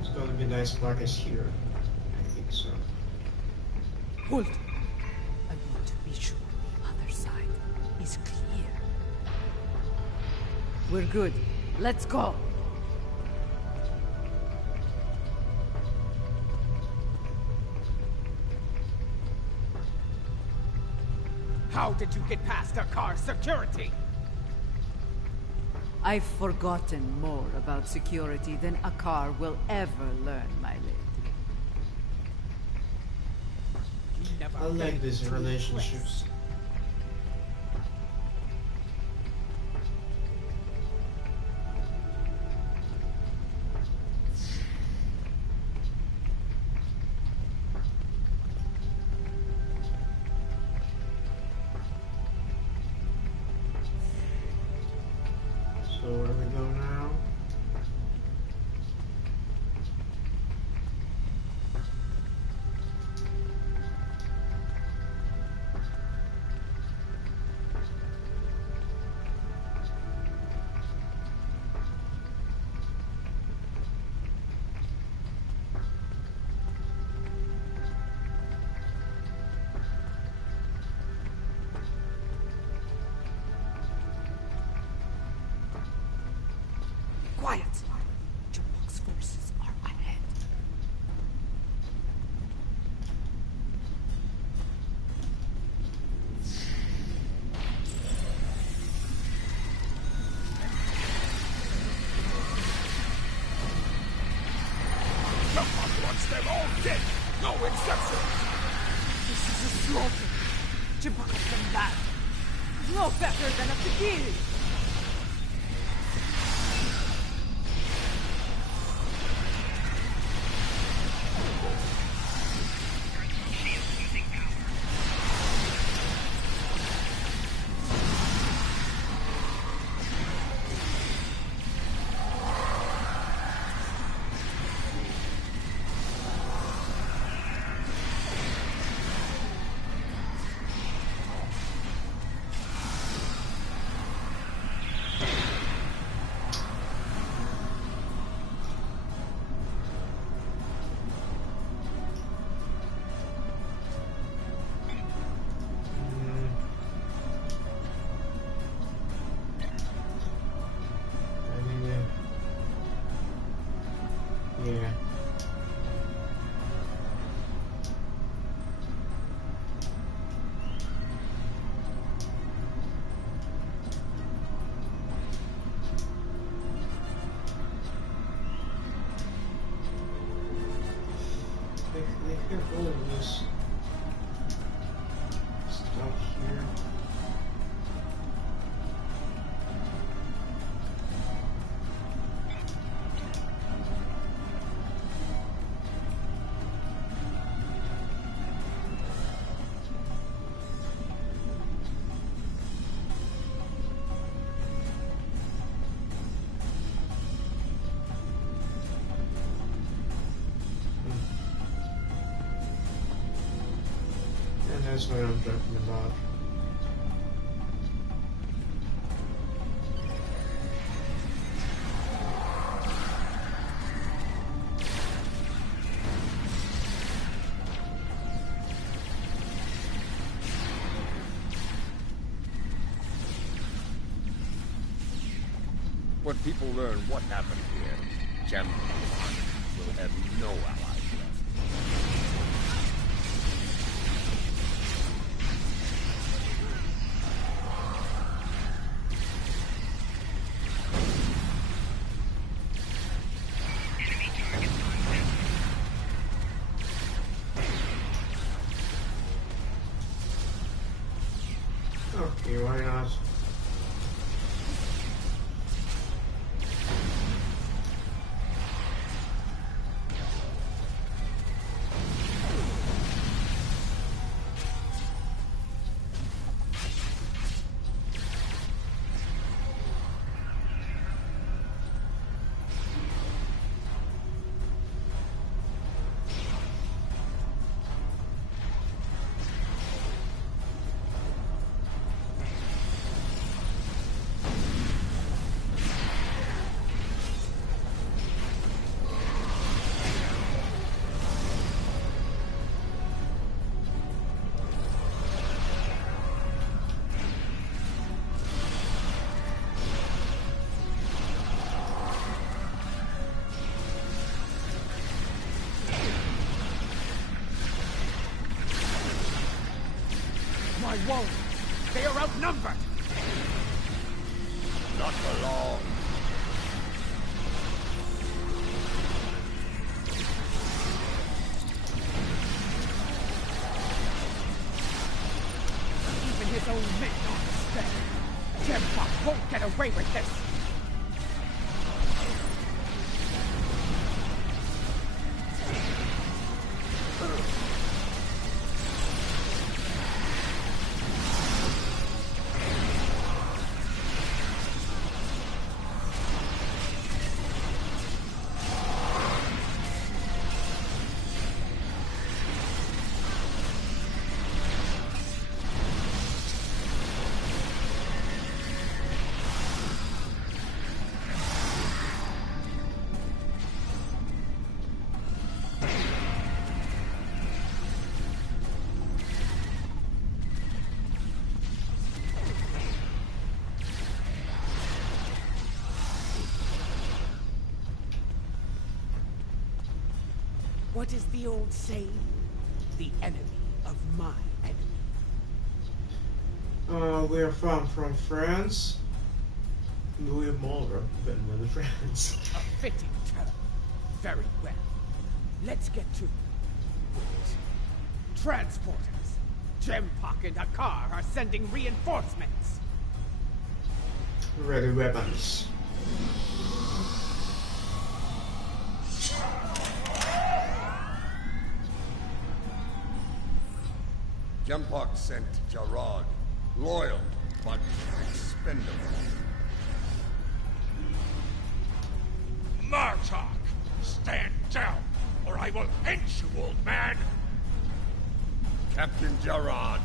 It's gonna be nice parties here. I think so. Hold! I want to be sure the other side is clear. We're good. Let's go! How did you get past their car's security? I've forgotten more about security than a car will ever learn, my lady. I like these relationships. So where we go now? Quiet! Jumok's forces are ahead. Jumok wants them all dead! No exceptions! This is a slaughter. Jumok has been bad. No better than a Fikiri. Yeah. They have all of this stuff here. That's what I'm talking about. When people learn what happened here, Jempok will have no allies left. Okay, why not? My warriors, they are outnumbered! Not for long. Even his own men aren't spared. Jempok won't get away with this! What is the old saying? The enemy of my enemy. We are from France. We're more than the France. A fitting term. Very well. Let's get to it. Transporters. Jempok and Hakar are sending reinforcements. Ready weapons. Jempok sent Jarad, loyal but expendable. Martok, stand down, or I will end you, old man! Captain Jarad,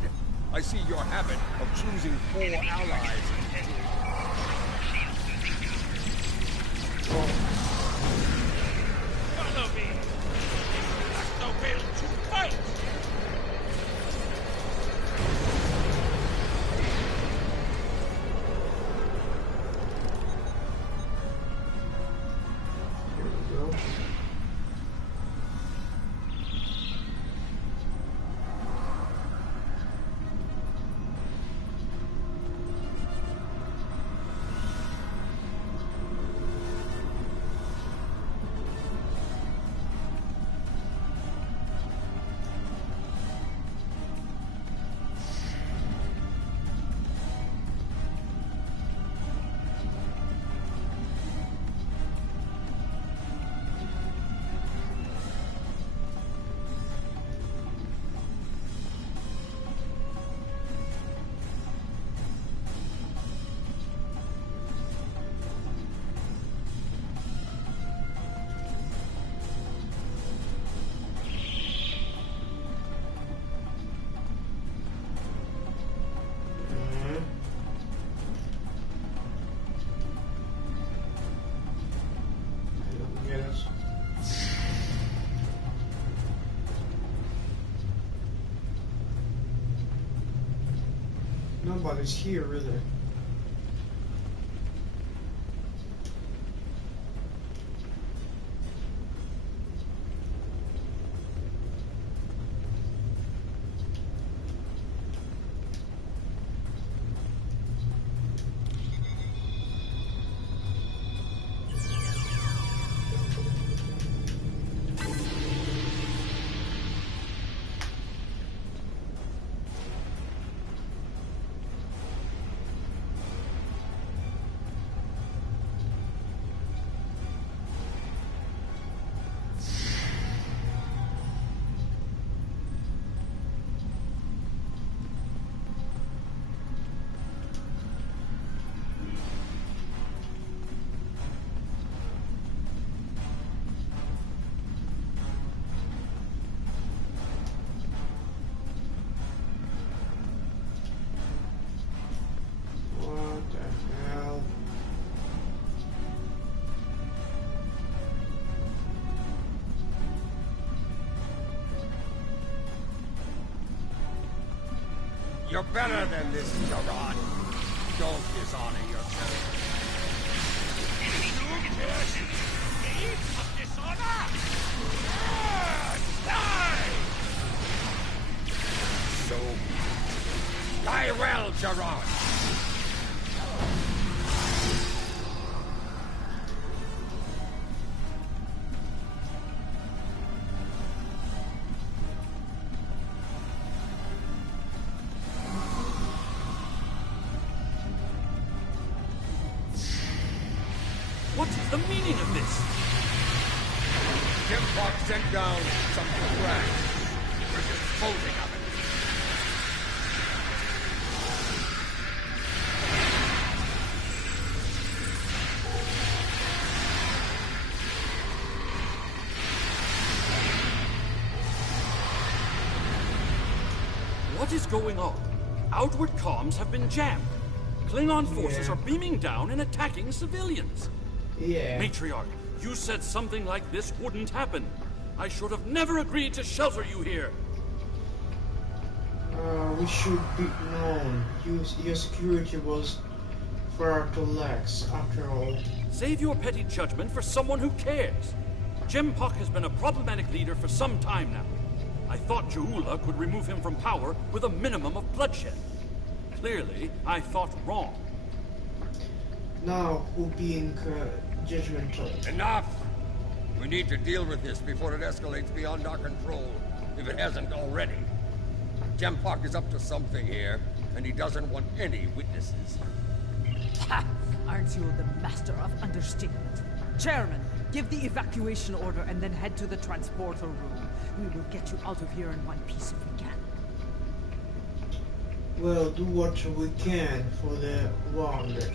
I see your habit of choosing 4 allies. Follow me! That's the will to fight! Nobody's here, really. You're better than this, Gerard. Don't dishonor yourself. Deeds of dishonor! Die! So, die well, Gerard. What is the meaning of this? Jimbock sent down some trash. We're disposing of it. What is going on? Outward comms have been jammed. Klingon forces are beaming down and attacking civilians. Matriarch, you said something like this wouldn't happen. I should have never agreed to shelter you here. We should be known. Your security was far too lax, after all. Save your petty judgment for someone who cares. Jempock has been a problematic leader for some time now. I thought Ja'ula could remove him from power with a minimum of bloodshed. Clearly, I thought wrong. Now, who being judgmental? Enough! We need to deal with this before it escalates beyond our control, if it hasn't already. Jempock is up to something here, and he doesn't want any witnesses. Ha! Aren't you the master of understatement? Chairman, give the evacuation order and then head to the transporter room. We will get you out of here in one piece if we can. Well, do what we can for the wounded.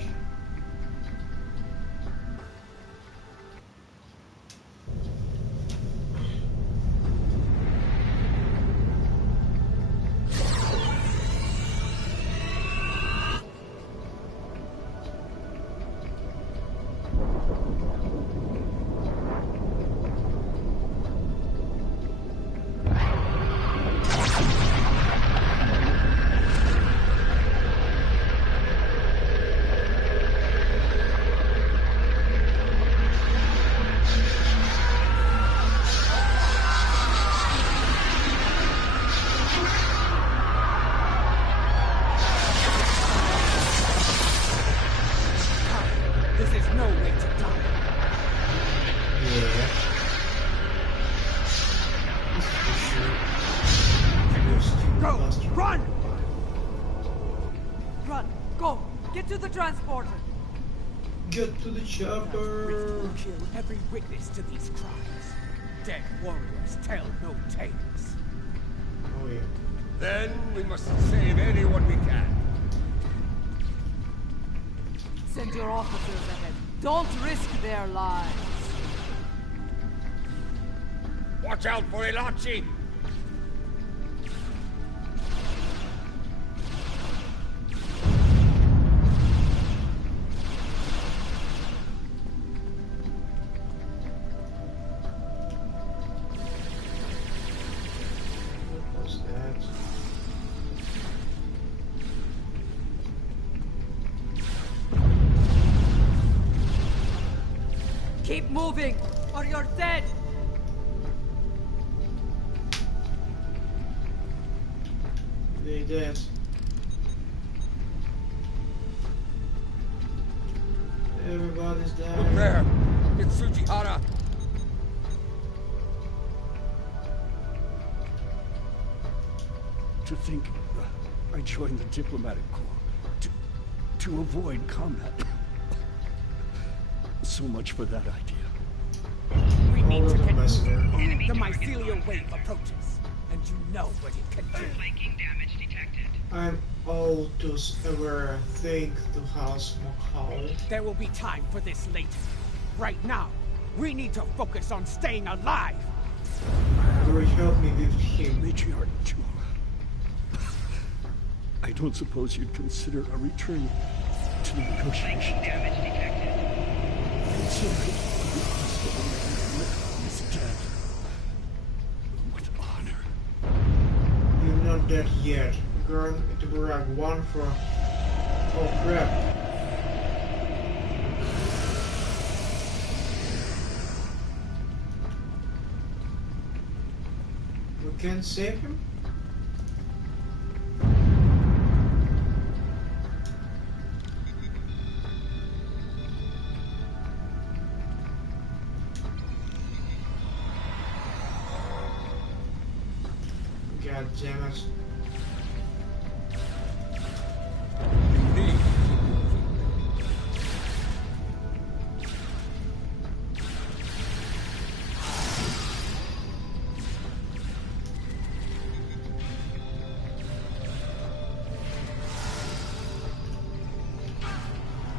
Get to the chopper! Will kill every witness to these crimes. Dead warriors tell no tales. Oh yeah. Then we must save anyone we can. Send your officers ahead. Don't risk their lives. Watch out for Elachi! Keep moving, or you're dead! They're dead. Everybody's dead. Look there! It's Tsujihara! To think I joined the diplomatic corps to avoid combat. So much for that idea. We need to get moving. The mycelial wave approaches, and you know what it can do. Flanking damage detected. I'm all too aware. Think to House Mokau. There will be time for this later. Right now, we need to focus on staying alive. Will you help me with him? Matriarch Ja'ula. I don't suppose you'd consider a return to the negotiation. Damage detected. Consider it is dead. With honor. You're not dead yet. Girl, itu berat one for. Oh crap. We can't save him? God damn it.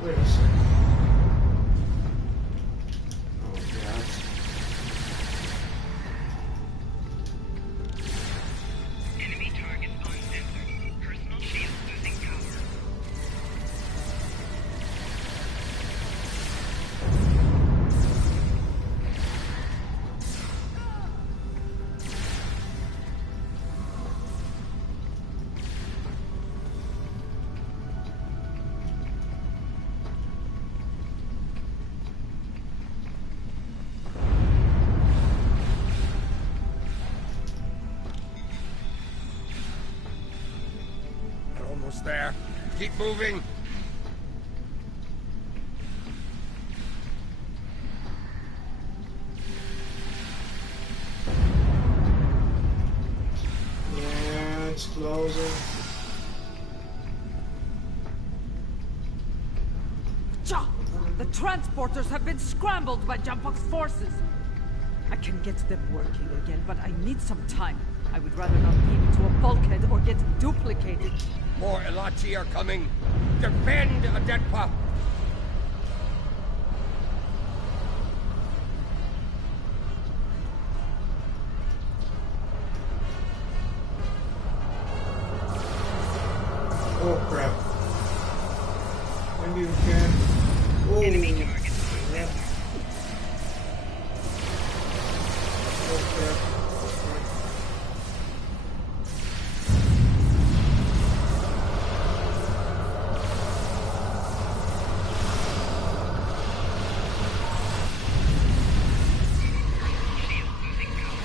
Wait a second. Oh god. Enemy targets uncensored. Personal shield losing power. We're almost there. Keep moving. Yeah, it's closing. Cha! The transporters have been scrambled by Jampok's forces. I can get them working again, but I need some time. I would rather not beam into a bulkhead or get duplicated. More Elachi are coming. Defend Adetpa. Oh crap. Maybe we can. Oh. Enemy targets uncensored. Oh crap. Shield losing power.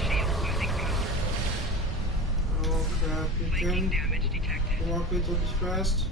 Shield losing power. Oh crap, we Flanking can damage detected. walk a little bit fast.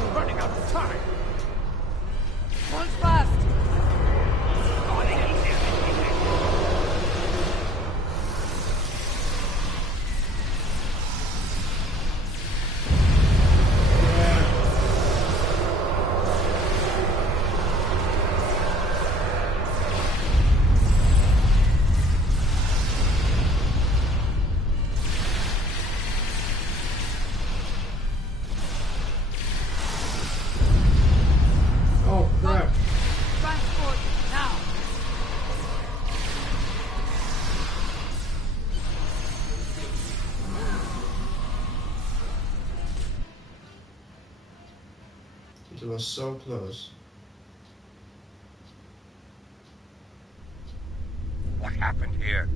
We're running out of time. One's fast! Flanking damage detected. Oh crap. Transport now! It was so close. What happened here?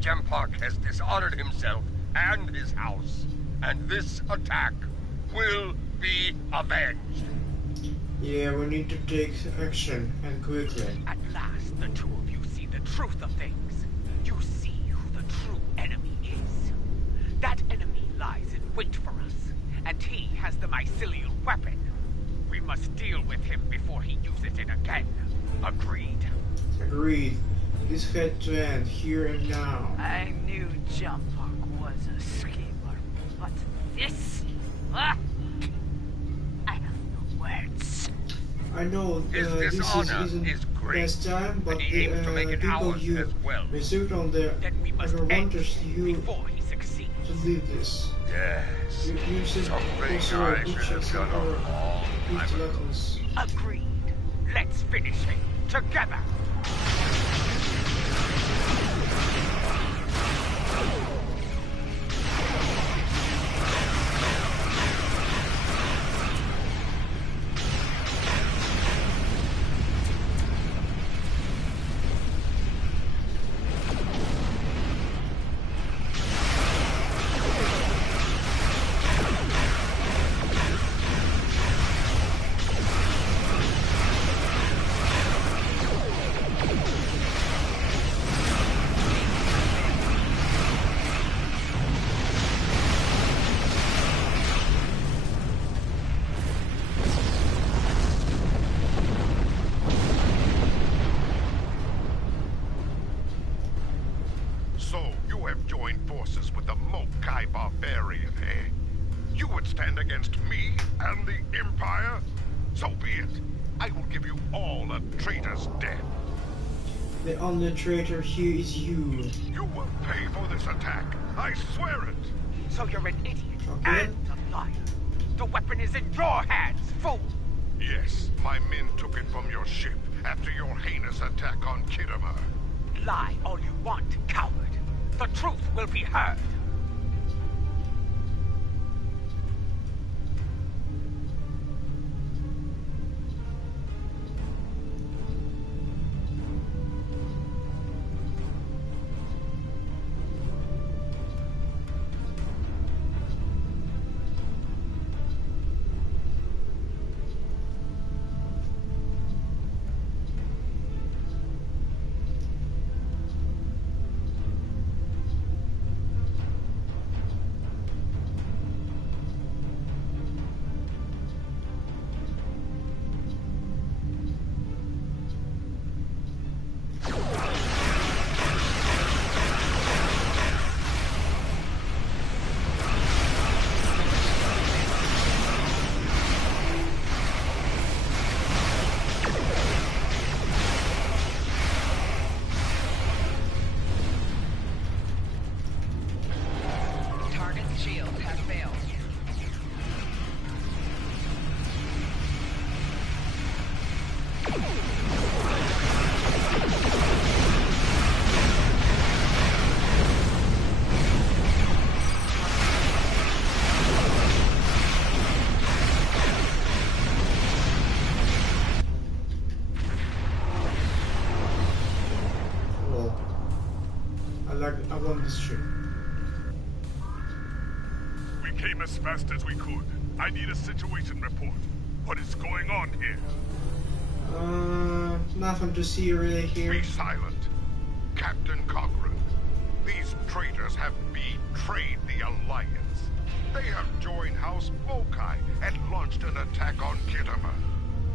Jempak has dishonored himself and his house, and this attack will be avenged. Yeah, we need to take action, and quickly. At last, the two of you see the truth of things. You see who the true enemy is. That enemy lies in wait for us, and he has the mycelial weapon. We must deal with him before he uses it again. Agreed? Agreed. This had to end here and now. I knew Jumpuck was a schemer, but this... I have no words. I know this isn't best time, but the people you received on the other wanters you to leave this. Yes. You should also reach some other letters. Agreed. Let's finish it together. So, you have joined forces with the Mokai barbarian, eh? You would stand against me and the Empire? So be it. I will give you all a traitor's death. The only traitor here is you. You will pay for this attack. I swear it. So you're an idiot and a liar. The weapon is in your hands, fool. Yes, my men took it from your ship after your heinous attack on Khitomer. Lie all you want, coward. The truth will be heard. I want this ship. We came as fast as we could. I need a situation report. What is going on here? Nothing to see really here. Be silent. Captain Cochrane, these traitors have betrayed the Alliance. They have joined House Mokai and launched an attack on Khitomer.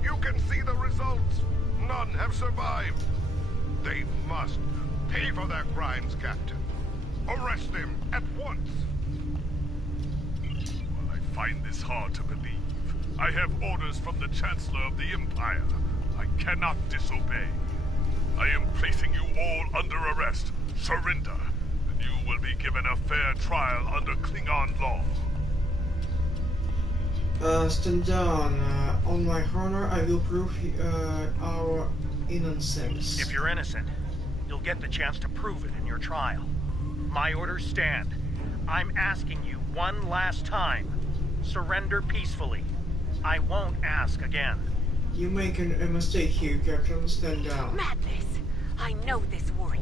You can see the results. None have survived. They must pay for their crimes, Captain. Arrest them at once. Well, I find this hard to believe. I have orders from the Chancellor of the Empire. I cannot disobey. I am placing you all under arrest. Surrender, and you will be given a fair trial under Klingon law. Stand down. On my honor, I will prove our innocence. If you're innocent, you'll get the chance to prove it in your trial. My orders stand. I'm asking you one last time. Surrender peacefully. I won't ask again. You make a mistake here, Captain. Stand down. Madness! I know this warrior.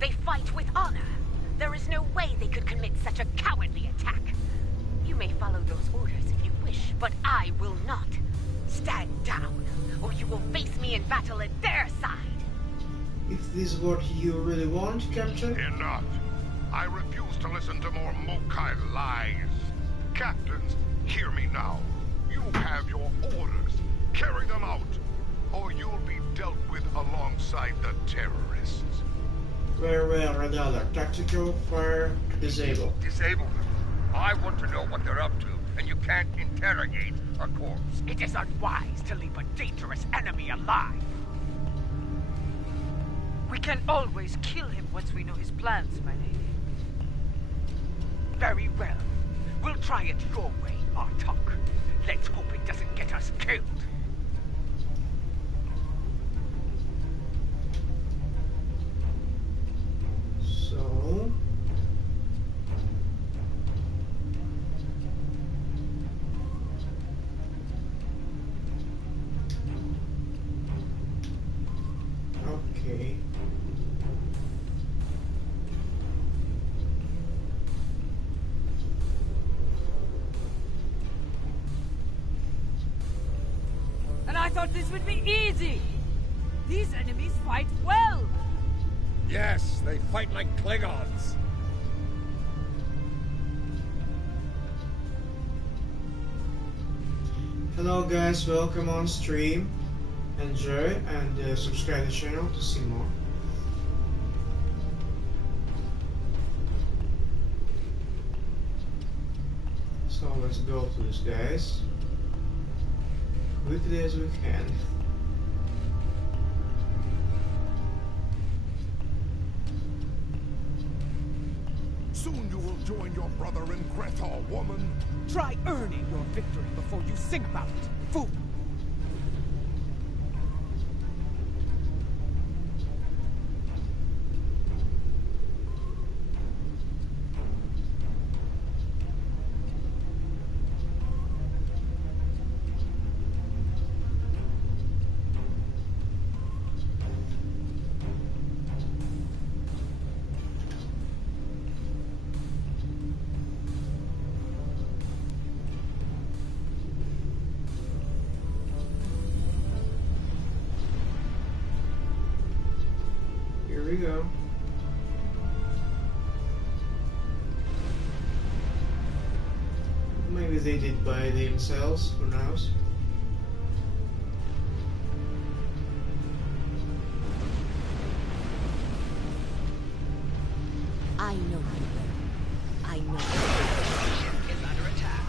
They fight with honor. There is no way they could commit such a cowardly attack. You may follow those orders if you wish, but I will not. Stand down, or you will face me in battle at their side. If this is what you really want, Captain? Enough. I refuse to listen to more Mokai lies. Captains, hear me now. You have your orders. Carry them out, or you'll be dealt with alongside the terrorists. Very well, Radala. Tactical fire disable. Disable them. I want to know what they're up to, and you can't interrogate a corpse. It is unwise to leave a dangerous enemy alive. We can always kill him once we know his plans, my lady. Very well. We'll try it your way, Martok. Let's hope it doesn't get us killed. So... Okay. And I thought this would be easy. These enemies fight well. Yes, they fight like Klingons. Hello guys, welcome on stream. Enjoy and subscribe to the channel to see more. So let's go to this, guys. Quickly as we can. Soon you will join your brother in Grethor, woman. Try earning your victory before you sing about it, fool! Here we go. Maybe they did by themselves, who knows? I know you will. I know. Is under attack.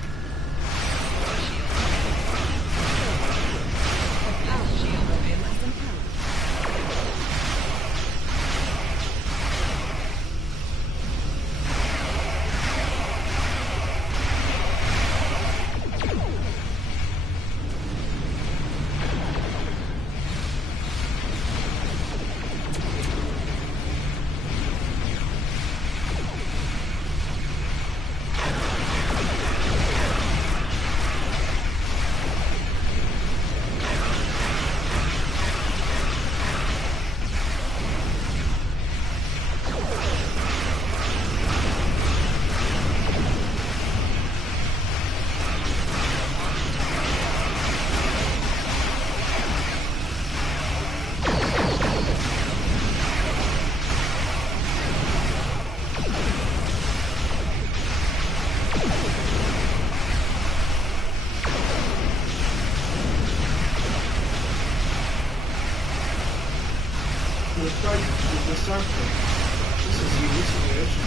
This is unique situation.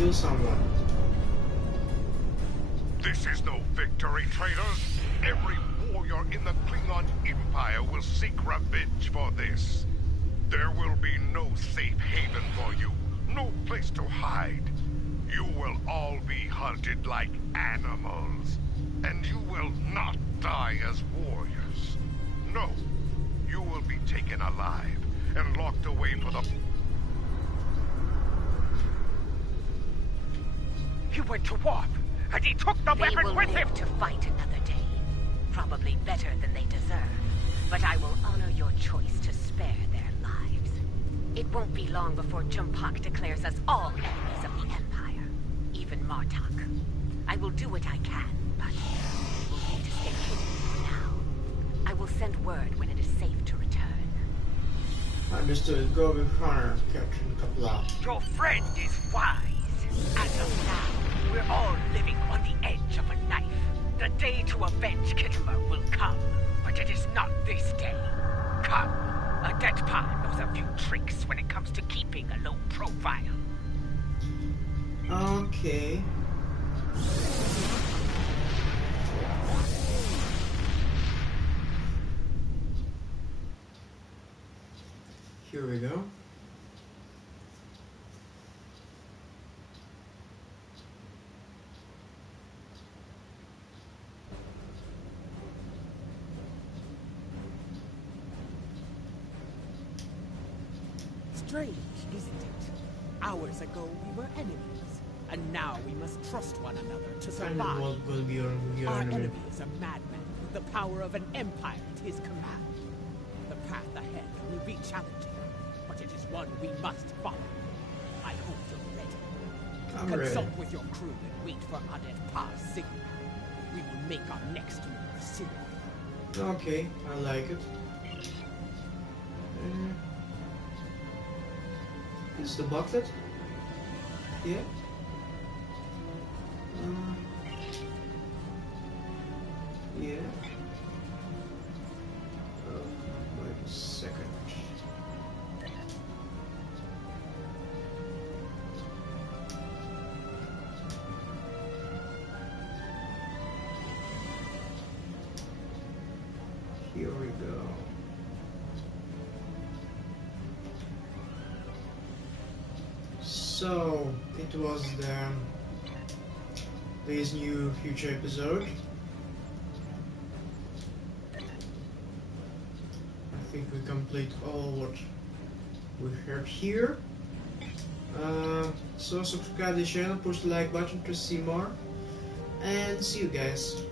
kill someone. This is no victory, traitors. Every warrior in the Klingon Empire will seek revenge for this. There will be no safe haven for you, no place to hide. You will all be hunted like animals, and you will not die as warriors. No, you will be taken alive and locked away for the... He went to war, and he took the weapon with him! They will live to fight another day. Probably better than they deserve. But I will honor your choice to spare their lives. It won't be long before Jumpak declares us all enemies of the Empire. Even Martok. I will do what I can, but you will need to stay hidden for now. I will send word when it is safe to return. Understood. Go with Hunter, Captain Kapla. Your friend is wise. As of now, we're all living on the edge of a knife. The day to avenge Khitomer will come, but it is not this day. Come, a Deadpan knows a few tricks when it comes to keeping a low profile. Okay. Here we go. Strange, isn't it? Hours ago we were enemies, and now we must trust one another to survive. Our enemy is a madman with the power of an empire at his command. The path ahead will be challenging, but it is one we must follow. I hope you're ready. Consult with your crew and wait for Adet Pa's signal. We will make our next move soon. Okay, I like it. Is the bucket? Yeah. Yeah. Wait a second. Here we go. So it was this new future episode. I think we complete all what we heard here. So subscribe to the channel, push the like button to see more, and see you guys.